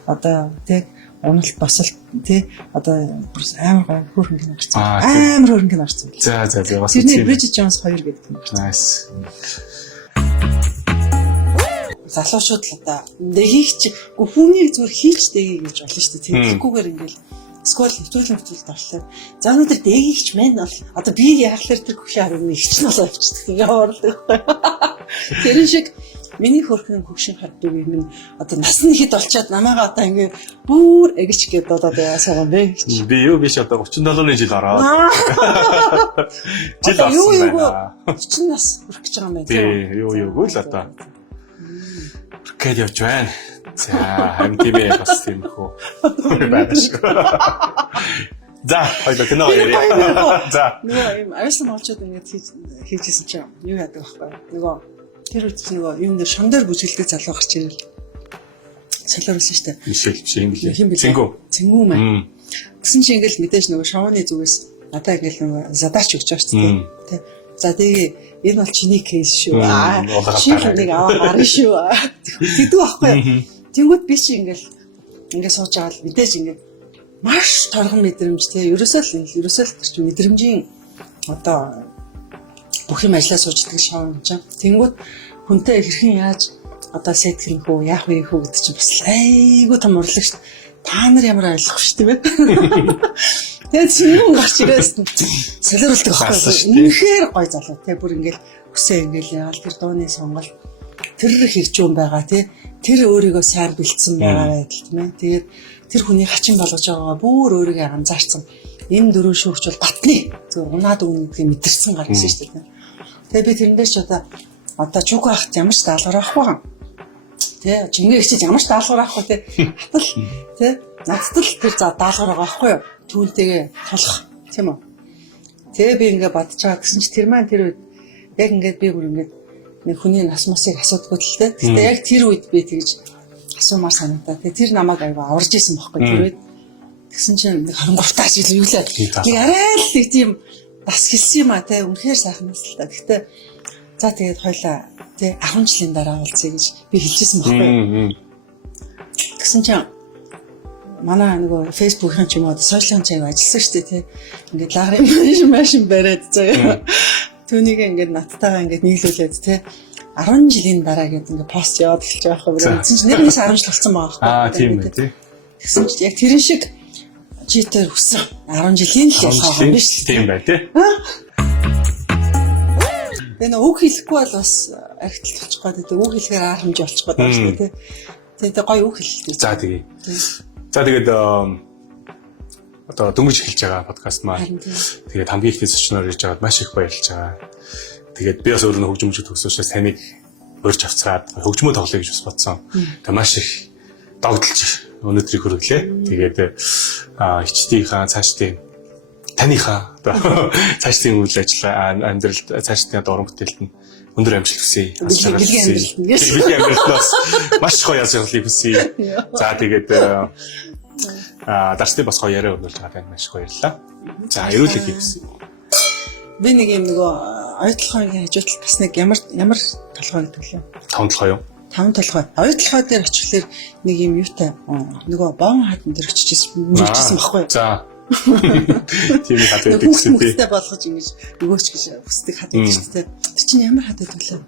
одоо тэг уналт басалт тий одоо амар хөөрхөн кино гарсан. Амар хөөрхөн кино гарсан. За бас тэрний Bridget Jones 2 гэдэг кино. Nice. Залуучууд л одоо нэгийг чи хүнийг зүгээр хийж дэгийг гэж болно шүү дээ. Тэгэхгүйгээр ингээл сквал хөвтүүлэлт орлоо. За өнөөдөр дээгийгч мэн бол одоо би яахлаар тэр хөхийн харин нэгч нь болоо авчдаг. Ингээ орлоо. Тэр шиг миний хөрхөн хөгшин хаддаг юм одоо насны хэд болчиход намайгаа одоо ингээ бүр эгч гээд бодоод яасаа юм бэ гэж. Би юу биш одоо 37-ны жил ороод. Жил Одоо юу юу байна. 30 нас хүрэх гэж байгаа юм байна. Тий, юу юугүй л одоо. Гэт явж байна. За, хамтимээ бас тийм хөө. Байна шүү. За, хоёул кино ярив. За. Нөгөө юм арьсан молчод ингээд хийжсэн чинь юу яадаг байхгүй. Нөгөө тэр үед нөгөө юм дээр шам дээр бүжгэлдэг залуу гарч ирэл. Солиоруулсан шүү дээ. Мишель Шингэл. Хин бэ? Цэнгүү мэн. Тэгсэн чинь ингээл мэдээж нөгөө шавны зүгээс надаа ингээл нөгөө задач өгч байгаа шүү дээ. Тэ. За тэгээ энэ бол чиний кейс шүү. Чи нэг аваа гарна шүү. Тэгдэг байхгүй. Тэнгүүд би чи ингээл сууж байгаа л мэдээж ингээд маш торгон мэдрэмж те ерөөсөө л тэр чинь мэдрэмжийн одоо бүх юм ажиллаа сууждаг шоу юм чинь. Тэнгүүд хүнтэй хэрхэн яаж одоо сэтгэх хөө яах вэ хөө гэдэг чинь бас айгүй том урлагч. Та нар ямар ойлгох ш тийм ээ. Тэгээд чинь гарч ирээсэн солиоруулдаг байхгүй. Үнэхээр гой залуу те бүр ингээл хүсээ ингээл яагаад тэр дууны сонголт тэр хэрэгжүүн байгаа те тэр өөрийгөө сайн бэлдсэн байгаа байдал тийм ээ. Тэгээд тэр хүний хачин болгож байгаагаа бүр өөрийгөө анзаарсан. Энэ дөрөв шүүгч бол батны зөв унаад өгнө гэдгийг мэдэрсэн гар гэсэн шүү дээ. Тэгээ би тэрнээс ч одоо чүг ахт ямар ч даалгавар авахгүй юм. Тэ жингээ хичээж ямар ч даалгавар авахгүй те. Хатал те надтал тэр за даалгавар байгаа байхгүй юу? Түүнтэйгээ тулах тийм үү? Тэгээ би ингээ бодож байгаа гэсэн чи тэр маань тэр үед яг ингээд би бүр ингээд нэг хүний нас мосыг асуудгүй л те. Гэтэ яг тэр үед би тэгж асуумаар санагдаа. Тэгээ тэр намайг аяга аварж исэн байхгүй тэр үед. Тэгсэн чинь нэг 23 таа жил юу лээ. Нэг арай л нэг тийм бас хэлсэн юм а те. Үнэхээр сайхан нас л та. Гэтэ за тэгээд хойлоо те 10 жилийн дараа уулзъя гэж би хэлчихсэн байхгүй. Тэгсэн чинь манай нөгөө фэйсбүүкийн ч юм уу сошиал чиг ажилласан шүү дээ те. Ингээд лагрын машин бариад заяа. Түүнийг ингээд надтайгаа ингээд нийлүүлээд те. 10 жилийн дараа гэдэг ингээд пост яваад эхэлж байгаа байхгүй. Тэгсэн чинь нэгнээс 10 жил болсон байгаа байхгүй. Аа тийм үү тий. Тэгсэн чинь яг тэрэн шиг читер өссөн 10 жилийн л ялгаа юм биш үү? Тийм бай тий. Энэ үг хэлэхгүй бол бас архитект болчих гээд дээ. Үг хэлэхээр арга хэмжээ болчих гээд байна шүү дээ тий. Тэгээд гоё үг хэлдэг. За тэгээ. За тэгээд одоо дөнгөж эхэлж байгаа подкаст маань. Тэгээд хамгийн ихний зочноор ирж байгаад маш их баярлж байгаа. Тэгээд би бас өөрөө хөгжмөд төгсөөс таныг урьж авцгаад хөгжмөө тоглоё гэж бас бодсон. Тэгээд маш их догдолж өнөөдрийг хөрвөлээ. Тэгээд ичдийнхаа цаашдын таныхаа одоо цаашдын үйл ажиллагаа амьдралд цаашдын уран бүтээлд нь өндөр амжилт хүсье. Бидний амьдралаас маш гоё ялгарлыг хүсье. За тэгээд дарсны бас гоё яриа өгүүлж байгаа тань маш их баярлалаа. За эрүүлэг хийсэн. Би нэг юм нөгөө оюутлахын хажуутлал бас нэг ямар толгой гэдэг лээ. 5 толгой юу? 5 толгой. Оюутлахаа дээр очихлаар нэг юм юутай нөгөө бон хатан дээр очижсэн байхгүй. За. Тийм хат байдаг гэсэн тий. Хүмүүстэй болгож ингэж нөгөөч гэж хүсдэг хат байдаг шүү дээ. Тэр чинь ямар хат байдаг вэ?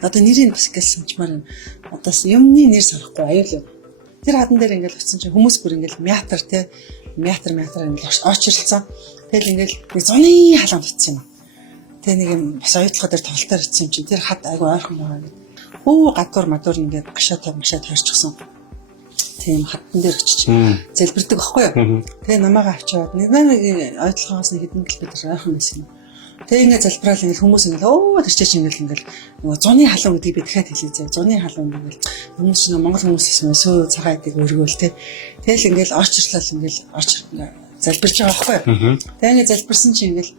Одоо нэрийг бас гэж санчмаар байна. Одоо юмны нэр санахгүй аюул. Тэр хатан дээр ингээл очсон чинь хүмүүс бүр ингээл мятар тий. Мятар ингээл очирлцсан. Тэгэл ингээл нэг зуны халаан битсэн юм. Тэгээ нэг юм бас оюутлахаа дээр тоглолтоор ицсэн юм чинь тэр хат айгу ойрхон байгаа гэдэг. Хөө гадуур мадуур ингээд гашаатай тойрчихсон. Тийм хатан дээр очиж залбирдаг байхгүй юу? Тэгээ намайгаа авчаад нэг оюутлахаас нэг хэдэн километр ойрхон байсан юм. Тэгээ ингээд залбираал ингээд хүмүүс ингээд тэр чинь ингээд нөгөө зуны халуун гэдгийг би дахиад хэлээ зэ. Зуны халуун ингээд хүмүүс нь Монгол хүмүүсээс сүү цагаан эдэг өргөөл те. Тэгэл ингээд орчирлал ингээд залбирж байгаа байхгүй юу? Тэгээ ингээд залбирсан чинь ингээд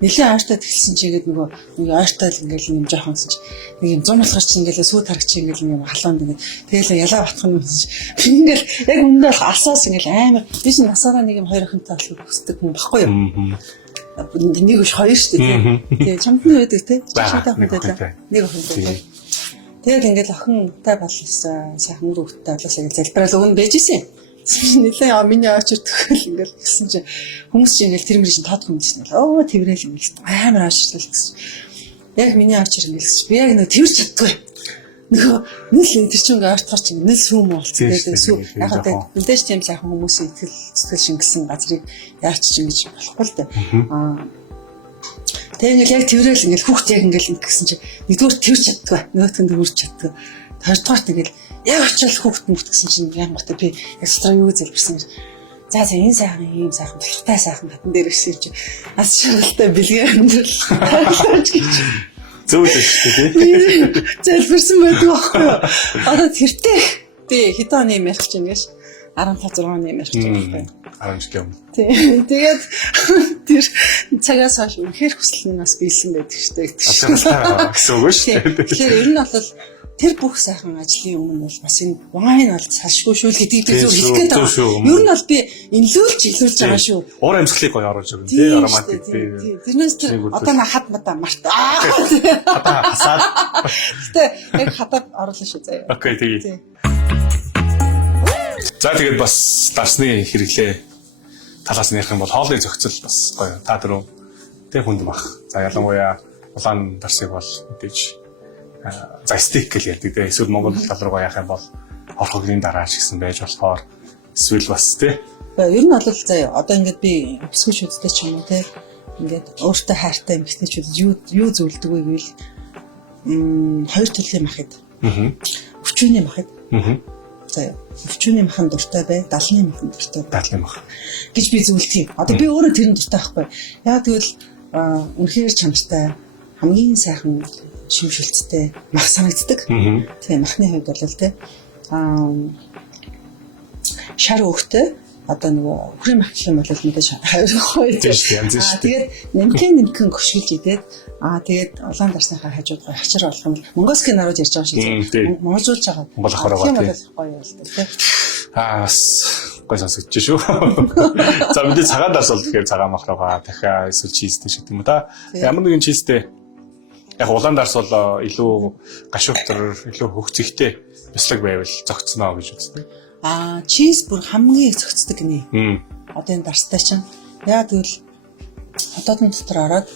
нэлээд ойртой тэлсэн чи ингээд нөгөө ойртой л ингээд юм жоохон чи нэг юм зам болохоор чи ингээд сүү тарагч ингээд юм халуунд ингээд тэгэл ялаа батах юм би ингээд яг өмнөд алсаас ингээд амар би чинь насаараа нэг юм хоёр охинтой болох хүсдэг хүн баггүй юу нэг биш хоёр шүү дээ тэгээ чамд нь байдаг те чамтай охинтой нэг охинтой тэгэл ингээд охинтой болсон сайхан үр хөвгтэй болоосаа залбирал өгнө бэжсэн нэлээ миний очир төгөл ингээл гэсэн чинь хүмүүс чинь ингээл тэр мөрөж тод хүмүүс нь оо тэрэл ингээл амар очирлал гэсэн. Яг миний очир ингээл би яг нэг тэрч чаддгүй. Нөгөө нийл тэр чинь ингээд ойртохор чинь нийл сүүм болцсон гэдэг сүү яг одоо мэдээж тийм сайхан хүмүүсийн итгэл сэтгэл шингэсэн газрыг яач чинь гэж болохгүй л дээ. Тэгээ ингээл яг тэрэл ингээл хүүхд яг ингээл гэсэн чинь нэгдүгээр тэрч чаддгүй нөгөөтгөнд хүрч чаддгүй. хоёрдугаар тэгэл яг очил хүүхэд мөвтгсөн чинь яг гот би экстра юу зэлбэрсэн. За энэ сайхан ийм сайхан болохтай сайхан хатан дээр ирсэн чи аз шаргалтай бэлгээ амьдрал гэж зөв л шүү дээ. зэлбэрсэн байдаг байхгүй юу? Одоо тэртээ тий хэдэн оны юм ярих чинь гэж 15 6 оны юм ярих чинь байхгүй. 10 жил өмнө. Тэгээд тэр цагаас хойш үнэхээр хүсэл нь бас биелсэн байдаг шүү дээ. Гэсэн үг шүү дээ. Тэгэхээр ер нь бол тэр бүх сайхан ажлын өмнө бол бас энэ вайн бол салшгүй шүү гэдгийг би зөв хэлэх гээд байгаа. Ер нь бол би илүүлж байгаа шүү. Уур амьсгалыг гоё оруулж байгаа юм тий ароматик тий. Тэрнээс тэр одоо хад мата март. Одоо хасаад. Гэтэ яг хадаад оруулаа шүү заяа. Окей тий. За тэгээд бас дарсны хэрэглээ талаас нь ярих юм бол хоолны зохицол бас гоё. Та дөрөв тэг хүнд бах. За ялангуяа улаан дарсыг бол мэдээж за стейк гэж ярьдаг те. Эсвэл Монгол тал руугаа яах юм бол орхогийн дараа ч гэсэн байж болохоор эсвэл бас те. Ер нь бол заяа одоо ингээд би өсгөж үздэг ч юм уу те. Ингээд өөртөө хайртай эмэгтэйчүүд юу зөвлөдөг вэ гэвэл хоёр төрлийн махад. Өвчүүний махад. Заяа өвчүүний махан дуртай бай, далны махан дуртай бай. Далны мах гэж би зөвлөдөг. Одоо би өөрөө тэрэн дуртай байхгүй. Яг тэгвэл үнэхээр чанартай хамгийн сайхан шимшилттэй мах санагддаг. Тийм махны хувьд бол те шар өөхтэй одоо нөгөө хүрээ мах гэх юм бол мэдээж хайрхой. Тэгээд нэмхэн гөшгөлж идээд тэгээд улаан дарсныхаа хажууд гой хачир болох юм. Монгольскийн нарууд ярьж байгаа шиг монголжуулж байгаа. Монгол ахаар байгаа тийм гоё болдог тийм. Бас гой сонсогдож шүү. За мэдээ цагаан дарс бол тэгэхээр цагаан мах руугаа дахиад эсвэл чизтэй шиг юм да. Ямар нэгэн чизтэй яг улаан дарс бол илүү гашууптар, илүү хөвгцөгтэй бяцлаг байвал зөгцсноо гэж үздэг. Чиз бүр хамгийн их зөгцдөг гинэ. Одоо энэ дарстай чинь яа тэгвэл хотоодны дотор ороод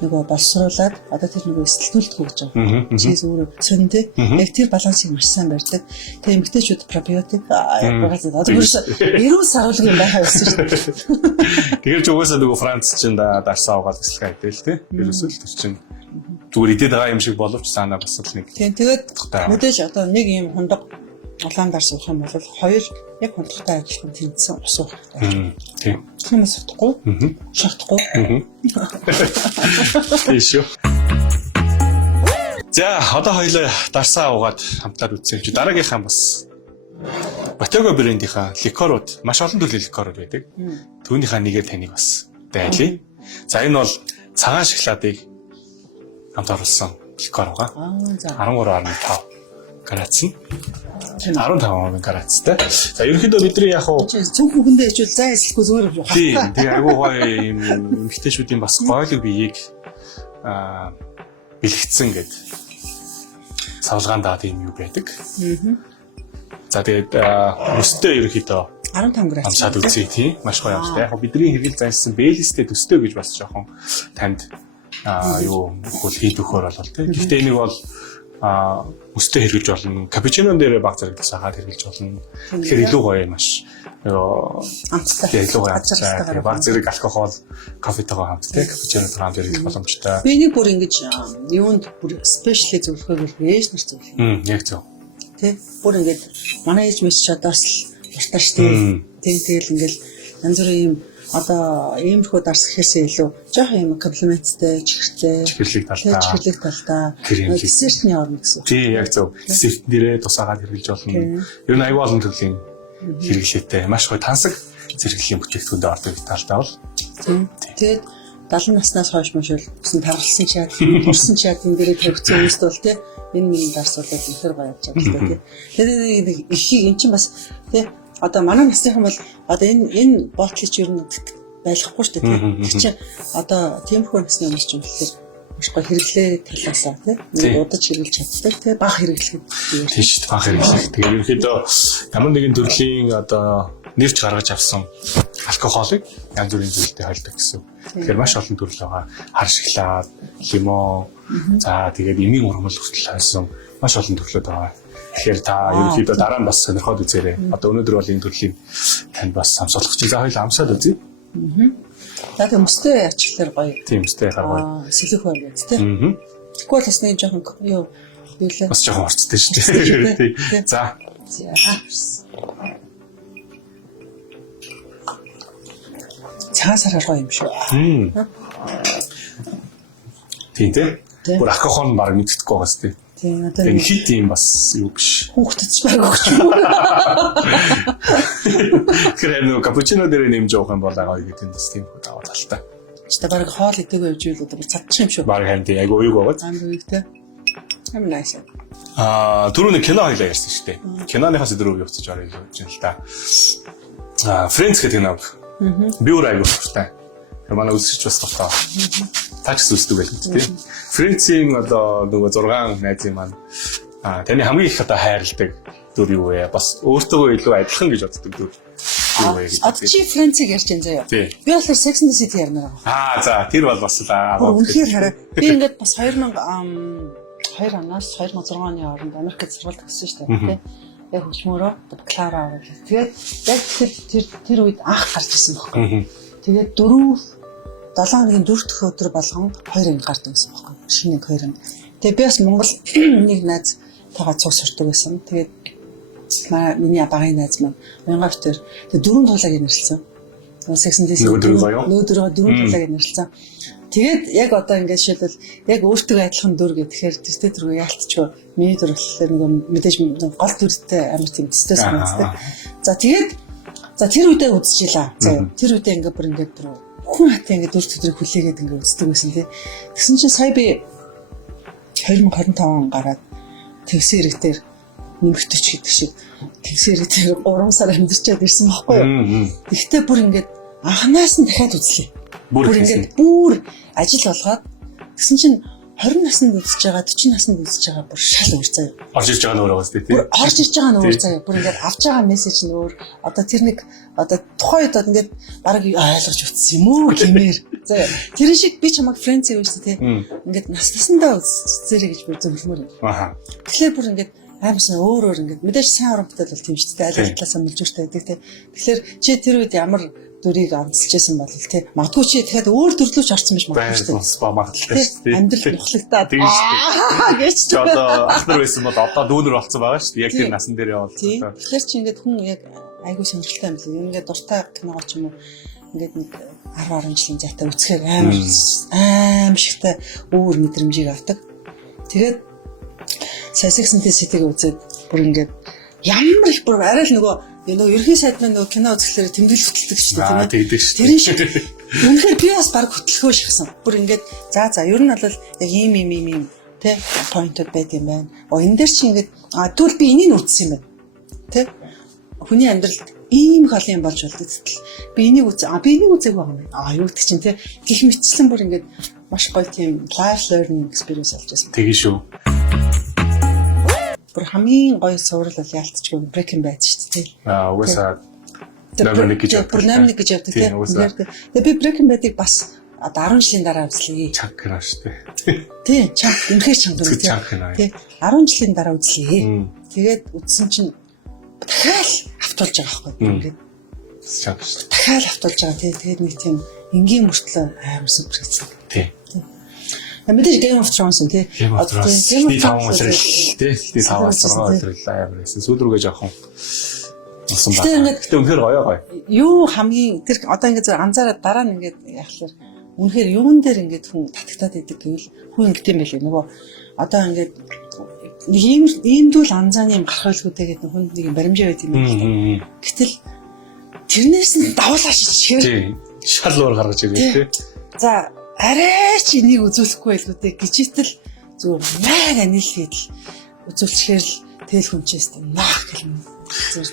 нөгөө боловсруулад одоо тэр нөгөө эсэлтүүлдэг гэж байгаа. Чиз өөрөө сонтэй. Яг тэр балансыг маш сайн барьдаг. Тэгээ эмэгтэйчүүд пробиотик одоо ерөн саруулгын байхаа байсан шүү дээ. Тэгэхээр ч угаасаа нөгөө Франц чинь дарсаа угаал бяцлага хийдэг л тий. Ерөөсөө л тэр чинь зүгээр идээд байгаа юм шиг боловч санаа бас л нэг. Тийм тэгээд мэдээж одоо нэг юм хундаг улаан дарс уух юм бол хоёр яг хундатай ажиллах тэнцсэн ус уух хэрэгтэй. Тийм. Хүмүүс утахгүй. Шаардахгүй. Тийш. За одоо хоёлаа дарсаа уугаад хамтдаа үзсэн чи дараагийнхаа бас Bottega брэндийнхаа ликорууд маш олон төрлийн ликорууд байдаг. Түүнийхээ нэгээр таныг бас дайлъя. За энэ бол цагаан шоколадыг хамт оруулсан ликор байгаа. 13.5 градус нь 15% градустай. За ерөнхийдөө бидний яг хуу цүнх хүндээ хичүүл зай эслэхгүй зүгээр юм байна. Тийм. Тэгээ айгуу гоё юм эмгтээчүүдийн бас гойлог биеийг бэлгэцсэн гэд савлгаан даад юм юу байдаг. За тэгээд өстэй ерөнхийдөө 15 градус. Амсаад үзье тийм. Маш гоё амстай. Яг бидний хэрэгэл зайлсан бэлэстэй төстэй гэж бас жоохон танд юу хөл хийд өгөхөр болол тийм. Гэхдээ энийг бол өстэй хэрэгж болно. Капучинон дээр баг зэрэг сахаар хэрэгж болно. Тэгэхээр илүү гоё маш амттай. Илүү гоё амттай. Баг зэрэг алкогол, кофетойгоо хамт тийм капучинод хамт хэрэглэх боломжтой. Би нэг бүр ингэж юунд бүр спешиали зөвлөхөөр ээж нар зөвлөе. Яг зөв. Тэ бүр ингэж манай ээж мэс чадаас л дуртай штеп. Тэгэл ингээл янз бүрийн юм одоо иймэрхүү дарс гэхээсээ илүү жоох юм комплименттэй, чихэрлэг талдаа десертний орно гэсэн. Тий, яг зөв. Десерт нэрээ тусаагаад хэрэглэж болно. Ер нь аюул олон төрлийн хэрэглээтэй маш гоё тансаг зэрэглэлийн бүтээгдэхүүндээ ордог талдаа бол. Тэгээд 70 наснаас хойш маш бол өсөн тархалсан чад, турсан чад энэ дээрээ тавьчихсан юмс бол тий энэ дарс бол ихэр гоё явж байгаа л тий. Тэгээд ихийг эн чинь бас тий одоо манай насныхан бол одоо энэ болтлыг ч ер нь байлгахгүй шүү дээ тийм. Тэр чинь одоо тиймэрхүү насны хүмүүс ч юм болохоор маш гоё хэрэглээ талаасаа тийм удаж хэрэглэж чаддаг тийм баг хэрэглэх. Тийм шүү дээ баг хэрэглэх. Тэгээ ерөнхийдөө ямар нэгэн төрлийн одоо нэрч гаргаж авсан алкоголыг янз бүрийн зүйлтэй хойлдог гэсэн. Тэгэхээр маш олон төрөл байгаа. Хар шоколад, лимон, за тэгээд эмийн ургамал хүртэл хайсан маш олон төрлүүд байгаа. Тэгэхээр та ерөнхийдөө дараа нь бас сонирхоод үзээрэй. Одоо өнөөдөр бол энэ төрлийн танд бас самсуулах чинь за хоёул амсаад үзье. За тийм өстэй ачглаар гоё. Тийм өстэй хараа гоё. Сэлэх байгаад тийм. Тэгвэл бас нэг жоохон юу Юу Бас жоохон орцтой шүү дээ. За. Цаасаар гоё юм шүү. Тийм дээ. Бүр алкогол баг мэддэхгүй байгаас тийм. Тийм одоо энэ хит юм бас юу биш. хүүхдэд ч баг өгч юм. Тэгэхээр нэг капучино дээр нэмж явах юм бол гоё гэдэг нь бас тийм хөө даваа талтай. Чи баг хоол идэв явж ивэл одоо цадчих юм шүү. Баг хэмтэй айгу уйг байгаа. Амар үегтэй. Амар nice. Түрүүний кино хоёлаа ярьсан шүү дээ. Киноныхаас дөрөв явцаж орё гэж байна л да. Friends гэдэг нэг би өөр айгу тахтай. Манай үзэж бас тахтай. Таач үздэг байл тийм. Friends-ийн одоо нөгөө 6 найзын маань таны хамгийн их одоо хайрладаг дүр юу вэ? Бас өөртөө илүү адилхан гэж боддог дүр юу вэ гэж. Одоо чи Friends-ийг ярьж байна заяа. Би болохоор Sex and the City ярмаар байгаа. За тэр бол бас үнэхээр хараа. Би ингээд бас 2 оноос 2006 оны хооронд Америкт сургууль төгссөн шүү дээ тийм. Яг хөчмөрөө бакалавра аваад. Тэгээд яг тэр үед анх гарч ирсэн байхгүй. Тэгээд 7 хоногийн 4 дахь өдөр болгон 2 анги гардаг гэсэн байхгүй. Шинэ 2 анги. Тэгээд би бас Монгол нэг найз тагаа цуг сурдаг байсан. Тэгээд миний багын найз маань Монгол төр тэгээд 4 туулайг нэрлсэн. Sex and the City нөөдрөө 4 туулайг нэрлсэн. Тэгээд яг одоо ингээд шийдэл яг өөртөө адилхан дүр гэхээр тэртээ дүргээ яалтчгүй миний дүр болохоор нөгөө мэдээж гол дүртэй амар тийм төстэй санагддаг. За тэгээд тэр үедээ үзчихлээ. За тэр үедээ ингээд бүр ингээд хүн хатаа ингээд дүр төдрийг хүлээгээд ингээд үздэг байсан тий. Тэгсэн чинь сая би 2025 он гараад тэгсэн хэрэгтэр нэмэгдэж гэдэг шиг тэгсэн хэрэгтэр 3 сар амьдарчаад ирсэн байхгүй юу. Тэгтээ бүр ингээд анханаас нь дахиад үзлээ. Бүр ингээд бүр ажил болгоод тэгсэн чинь 20 наснд үзэж байгаа 40 наснд үзэж байгаа бүр шал өөр заяа. Орж ирж байгаа нөр байгаас тийм. Орж ирж байгаа нөр заяа. Бүр ингээд авч байгаа мессеж нь өөр. Одоо тэр нэг одоо тухайн үед ингээд бараг ойлгож утсан юм уу гэмээр. Заяа. Тэр шиг би чамайг Friends гэж тийм. Ингээд насндаа үзээрэй гэж бүр зөвлөмөр юм. Тэгэхээр бүр ингээд аймсан өөр ингээд мэдээж сайн урамтай бол тийм шүү дээ. Аль талаасаа мэлжүүртэй байдаг тийм. Тэгэхээр чи тэр үед ямар дүрийг онцлжсэн бол тий. Магадгүй чи дахиад өөр төрлөөч орсон байж магадгүй шүү дээ. Магадaltaй шүү дээ. Амьдрал нухлагтаад тийм шүү дээ. Гэж чи одоо ах нар байсан бол одоо дүүнер болсон байгаа шүү дээ. Яг тэр насан дээр явуулсан. Тэгэхээр чи ингээд хүн яг айгүй сонирхолтой юм лээ. Ингээд дуртай киногоо ч юм уу ингээд нэг 10 жилийн зайтай үзэхээр аимшигтай өөр мэдрэмжийг авдаг. Тэгээд Sex and the City-г үзээд бүр ингээд ямар их бүр арай л нөгөө ерхий сайд маань нөгөө кино үзэхлээр тэмдэглэл хөтэлдэг шүү дээ тийм ээ. Тэр шиг. Үнэхээр би бас баг хөтлөхөө шигсэн. Бүр ингээд за ер нь бол яг ийм тий поинтод байд юм байна. Энэ дээр чи ингээд тэгвэл би энийг үзсэн юм байна. Тий хүний амьдралд ийм их олон юм болж болдог гэтэл би энийг үзег байгаа юм байна. Юу гэдэг чинь тий гих мэтчлэн бүр ингээд маш гоё тийм life learning experience болж байсан. Тэгээ шүү. Бүр хамгийн гоё суурал бол яалтчгүй Breaking Bad шүү дээ. Угаасаа номер 1 гэж явдаг тийм. Тэгээ би Breaking Bad-ыг бас одоо 10 жилийн дараа үзлээ. Чанга кино шүү дээ. Тийм, чанга. Үнэхээр чанга кино. Тийм. 10 жилийн дараа үзлээ. Тэгээд үзсэн чинь дахиад автуулж байгаа байхгүй ингээд. Чанга. Дахиад автуулж байгаа тийм. Тэгээд нэг тийм энгийн мөртлөө амар супер гэсэн. Тийм. Мэдээж Game of Thrones тий. Game of Thrones тий 5 улирал тий 5-6 улирал амар байсан. Сүүлрүүгээ жоохон болсон байна. Гэтэ үнэхээр гоё. Юу хамгийн тэр одоо ингээд зөв анзаараад дараа нь ингээд яахлаар үнэхээр юун дээр ингээд хүн татагтаад идэг гэвэл хүн ингээд юм байлээ. Нөгөө одоо ингээд нэг ийм дүүл анзааны юм гарах байлгүйтэй гэдэг хүн нэг юм баримжаа байт юм байна. Гэтэл тэрнээс нь давуулаа шичгээр тий шалуур гаргаж ирээ тий. За арай ч энийг үзүүлэхгүй байлгүй гэжитэл зүгээр маяг анилгээд л үзүүлчихээр л тэл хүнчээс наах гэлэн зүгээр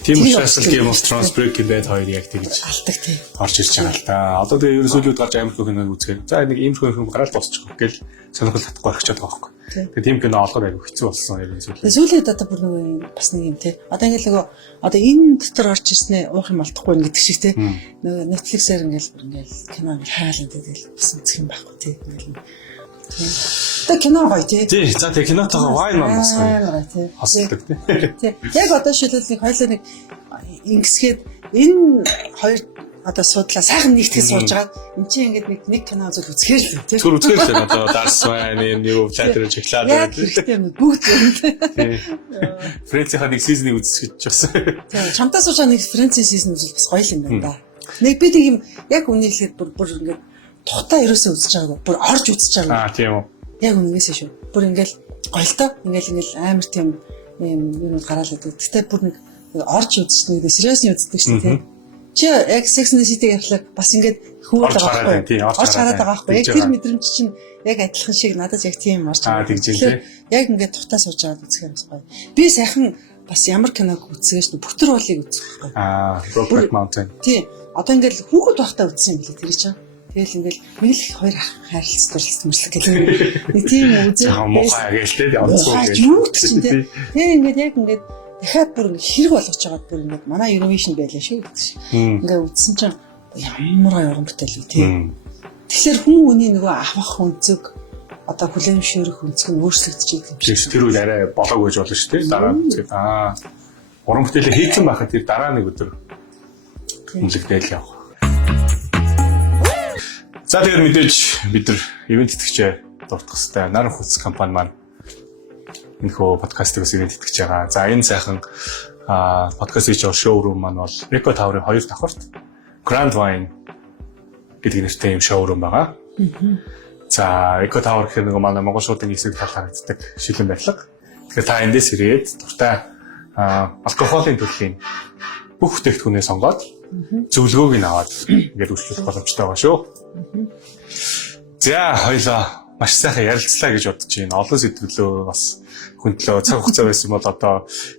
тийм учраас л Game of Thrones Breaking Bad хоёр яг тэгж алдаг тий орж ирж байгаа л да. Одоо тэгээ ерөөсөөлүүд гарч амар их киног үзэхээр за нэг ийм хүн гараад босчих гэл сонирхол татахгүй арчаад байгаа байхгүй. Тэгээ тийм кино олоход айгүй хэцүү болсон ерөөсөөлөө. Тэгээ сүүлийн одоо бүр нөгөө бас нэг юм тий. Одоо ингээл нөгөө одоо энэ дотор орж ирснээ уух юм алдахгүй гэдэг шиг тий. Нөгөө Netflix-ээр ингээл кино хаалт тэгэл бас үзэх юм байхгүй тий. Ингээл тэг кино гоё тий. Тий, за тэг кинотойгоо wine маань бас гоё тий. Хосдог тий. Тий. Яг одоо шилжүүлэх хоёлоо нэг ингэсгээд энэ хоёр одоо судлаа сайхан нэгтгэж сууж байгаа. Энд чинь ингээд нэг кино зөв үзэхээр л тийм. Зүр үзэхээр л одоо Dark Swan юу Flatter чиглаад яг хэрэгтэй юм бүгд юм. Фрэнцийн нэг сизнийг үзэж байсан. Тийм чамтаа сууж байгаа нэг Фрэнцийн сизон үзэл бас гоё юм байна да. Нэг би нэг юм яг үнэхээр бүр ингээд тухтаа ерөөсөө үзэж байгаагүй. Бүр орж үзэж байгаа. Тийм үү. Яг үнэгээсээ шүү. Бүр ингээл гоё л тоо. Ингээл амар тийм юм гараал байдаг. Гэтэ бүр нэг орж үзчихсэн нэг сериусны үздэг шүү дээ. Чи яг Sex and the City гэхлээр бас ингээд хөвөл байгаа байхгүй. Орж хараад байгаа байхгүй. Яг тэр мэдрэмж чинь яг адилхан шиг надад яг тийм орж байгаа. Яг ингээд тухтаа сууж байгаад үзэхээр бас гоё. Би сайхан бас ямар киног үзсгээс бүх төр болыг үзэх байхгүй. Brokeback Mountain. Тийм. Одоо ингээд хүүхэд байхдаа үзсэн юм билээ тэр чинь. Тэгэл ингээл нэг л хоёр ах хайрлц дурлц мөрслөг гэх юм. Нэг тийм үзээ. Мохаа гэлтэй онцгой гэж. Юу гэсэн тийм. Тэр ингээд яг ингээд дахиад бүр хэрэг болгож байгаад бүр ингээд манай Eurovision байлаа шүү гэдэг шиг. Ингээд үзсэн чинь ямар гоё уран бүтээл үү тийм. Тэгэхээр хүн үний нөгөө авах өнцөг одоо хүлээмжшөөрөх өнцөг нь өөрчлөгдөж байгаа юм шиг. Тэр үл арай болоог байж болно шүү дээ. Дараа нь тэгээд уран бүтээлээ хийсэн байхад тэр дараа нэг өдөр хүнлэгдээл явах. За тэгээд мэдээж бид нар ивент итгэжээ дуртах хэвээр Наран Хүч компани маань энэхүү подкастыг ивент итгэж байгаа. За энэ сайхан подкаст хийж байгаа шоурум маань бол Eco Tower-ын 2 давхарт Grand Wine гэдэг нэртэй юм шоурум байгаа. За Eco Tower гэх нэг манай Монгол шуудын эсрэг тал харагддаг шилэн барилга. Тэгэхээр та эндээс ирээд дуртай алкоголын төрлийн бүх бүтээгдэхүүнээ сонгоод зөвлөгөөг нь аваад ингээд үйлчлүүлэх боломжтой байгаа шүү. За хоёлаа маш сайхан ярилцлаа гэж бодож байна. Олон сэдвлөө бас хүндлөө цаг хугацаа байсан бол одоо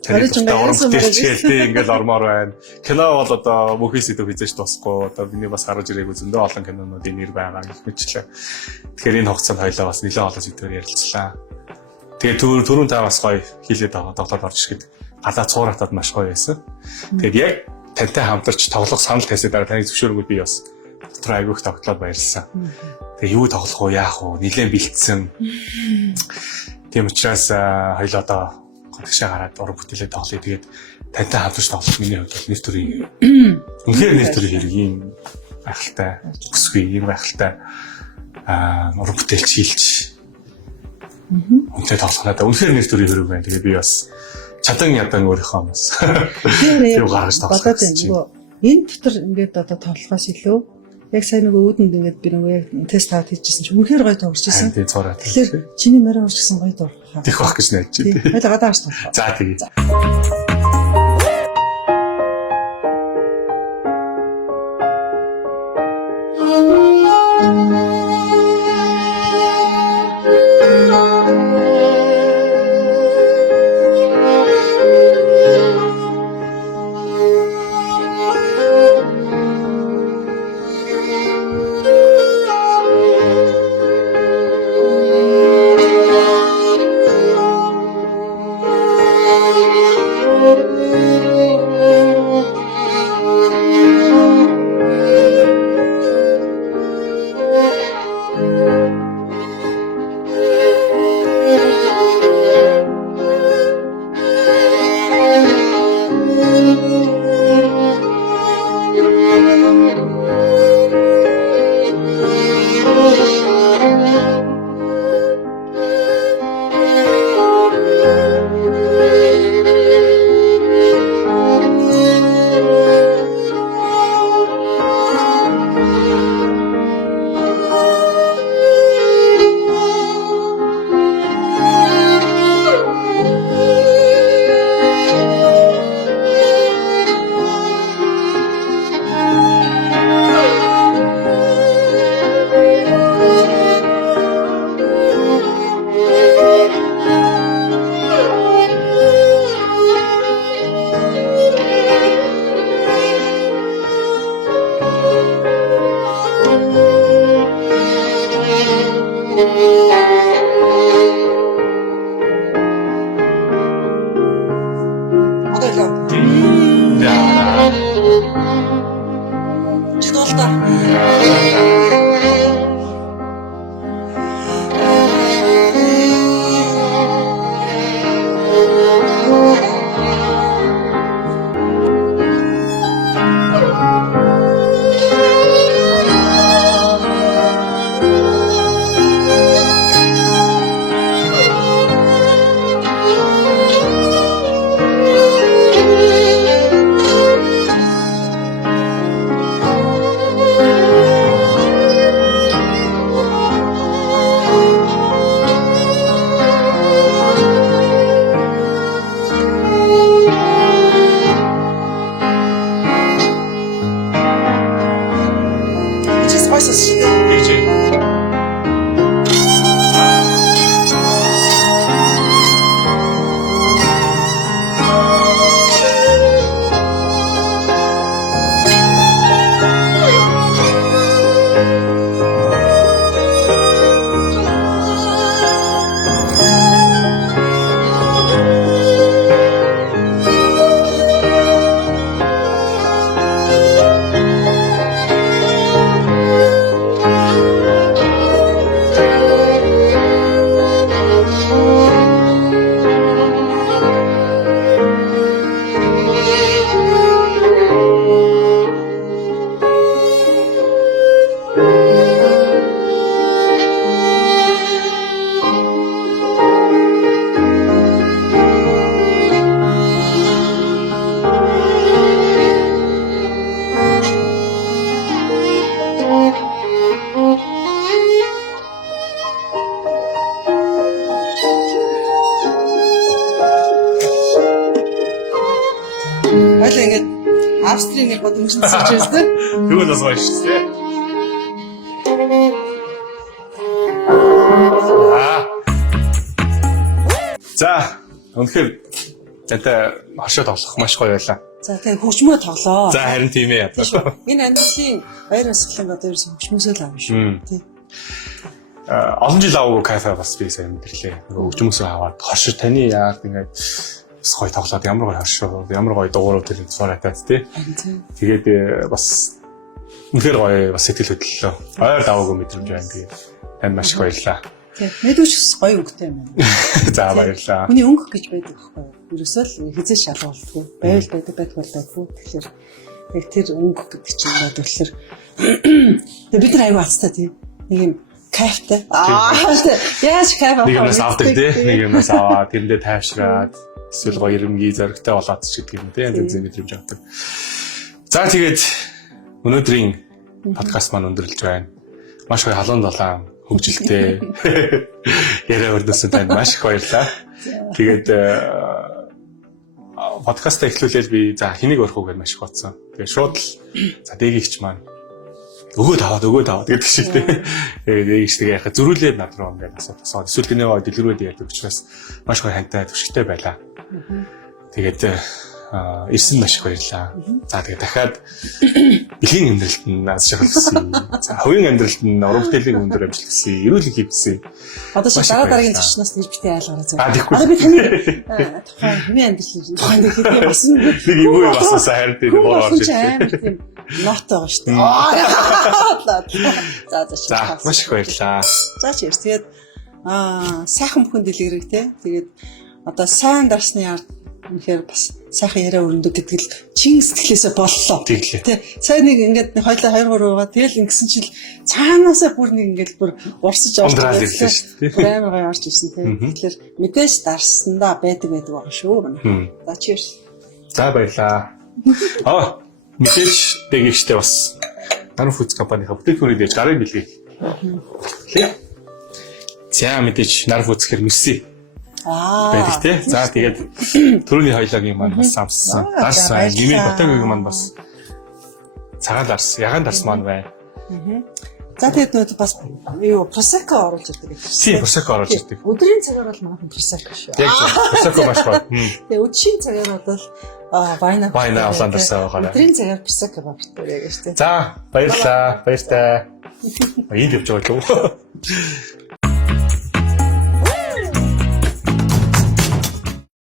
таны дуртай уран бүтээлчтэй ингээд ормоор байна. Кино бол одоо мөнхийн сэдв хийж дуусахгүй. Одоо миний бас гарч ирээгүй зөндөө олон кинонуудын нэр байгаа гэх мэтлээ. Тэгэхээр энэ хугацаанд хоёлаа бас нэлээд олон сэдвээр ярилцлаа. Тэгээ түрүүн та бас гоё хийлээд байгаа тоглоод орж ирэхэд гадаа цууратаад маш гоё байсан. Тэгээд яг тантай хамтарч тоглох санал тавьсаа дараа таны зөвшөөрөнгөд би бас дотор айгүйх тогтлоод баярлсан. Тэгээ юу тоглох уу яах уу нилээн бэлдсэн. Тийм учраас хоёул одоо гадагшаа гараад уран бүтээлээ тоглоё. Тэгээд тантай хамтарч тоглох миний хувьд нэр төрийн үнэхээр нэр төрийн хэрэг юм байхaltaй өсгүй юм байхaltaй уран бүтээлч хийлч. Үнэхээр тоглох надад үнэхээр нэр төрийн хэрэг байна. Тэгээ би бас чадан ядан өөрийнхөө бас юу гаргаж тоглох юм. Энэ дотор ингээд одоо тоглохоос илүү яг сайн нөгөө үүдэнд ингээд би нөгөө яг тест аваад хийжсэн чинь үнэхээр гоё тоглож ирсэн. Тэгэхээр чиний морин уурч гэсэн гоё тоглох. Тэх байх гэж найдаж байна. Хоёул гадаа гарч тоглох. За тэгээ. Австрийн бодомжтой сууж байсан. Тэгвэл бас гоё шүү дээ. За, үнэхээр надад хошоо тоглох маш гоё байлаа. За тэгээ хөгжмөө тоглоо. За харин тийм ээ ядаа. Энэ амьдралын баяр асгалын одоо ерөөс хөгжмөөсөө л авна шүү. Тий. Олон жил аваагүй кафе бас би сайн мэдэрлээ. Нөгөө хөгжмөөсөө аваад хошоо таны яагаад ингээд бас гоё тоглоод ямар гоё хошоо, ямар гоё дугуйрууд тэр суурайтаад тий. Тэгээд бас үнэхээр гоё бас сэтгэл хөдлөлөө. Ойр даваагүй мэдрэмж байна. Тэгээд тань маш их баярлалаа. Тий. Мэдвч гоё өнгөтэй юм байна. За баярлалаа. Хүний өнгө гэж байдаг байхгүй юу? Ерөөсөө л хизээ шалгуулдаг. Байвал байдаггүй. Тэгэхээр яг тэр өнгө гэдэг чинь болохоор тэгээ бид нар аягүй хацтай тийм. Нэг юм кайфтай. Яаж кайф авах вэ? Нэг юмнаас авдаг тий. Нэг юмнаас аваад тэрэндээ тайвшраад эсвэл гоё ирэмгий зоригтой болоод ч гэдэг юм тий. Янз бүрийн мэдрэмж авдаг. За тэгээд өнөөдрийн подкаст маань өндөрлөж байна. Маш гоё халуун долоон хөгжилтэй яриа өрнөсөн танд маш их баярлалаа. Тэгээд подкаст эхлүүлээл би за хэнийг өрөх үг гэж маш их бодсон. Тэгээд шууд л за дээгийгч маань өгөөд аваад гэдэг шиг тийм. Тэгээд дээгийгчтэйгээ яхаа зөрүүлээд над руу ингээд асуусан. Эсвэл гинэвэ дэлгэрүүд ярьдаг учраас маш гоё хантай төвшөлтэй байлаа. Тэгээд ирсэн маш их баярлалаа. За тэгээд дахиад бэлгийн амьдралд нь аз жаргал хүсье. За хувийн амьдралд нь уран бүтээлийн өндөр амжилт хүсье. Эрүүл их хүсье. Одоо чи дараагийн зочноос гэж битээ айлгаараа зөв. Одоо би таны тухайн хувийн амьдралын тухайн гэхэд бас нэг юм уу бассаа харин тийм боо орж амар тийм нот байгаа шүү дээ. За маш их баярлалаа. За чи эрт тэгээд сайхан бүхэн дэлгэрэг те. Тэгээд одоо сайн дарсны ард үнэхээр бас сайхан яриа өрнөдөг гэдэг л чин сэтгэлээсээ боллоо. Тэглээ. Тэ. Сайн нэг ингээд хоёлаа 2 3 байгаа. Тэгэл ингэсэн чил цаанаасаа бүр нэг ингээд бүр урсаж орж ирсэн шүү дээ. Амар гоё орж ирсэн тэ. Тэгэхээр мэдээж дарсандаа байдаг байгаа шүү. За cheers. За баярлаа. Мэдээж дээгийгчтэй бас Наран Foods компанийн бүтээгдэхүүний дэж гарын бэлгийг. За мэдээж Наран Foods хэр мөссөн байдаг тий. За тэгээд түрүүний хоёлагийн маань бас самссан. Дарсан. Гимийн ботагийн маань бас цагаан дарс, ягаан дарс маань байна. За тэгээд нөө бас юу Prosecco оруулж ирдэг гэсэн. Тийм, Prosecco оруулж ирдэг. Өдрийн цагаар бол манайхан Prosecco шүү. Яг Prosecco маш гоё. Тэгээд өдрийн цагаар бол Вайна улаан дарсаа байгаарай. Өдрийн цагаар Prosecco багтдаг яг шүү. За баярлалаа. Баяртай. Энд явж байгаа лөө.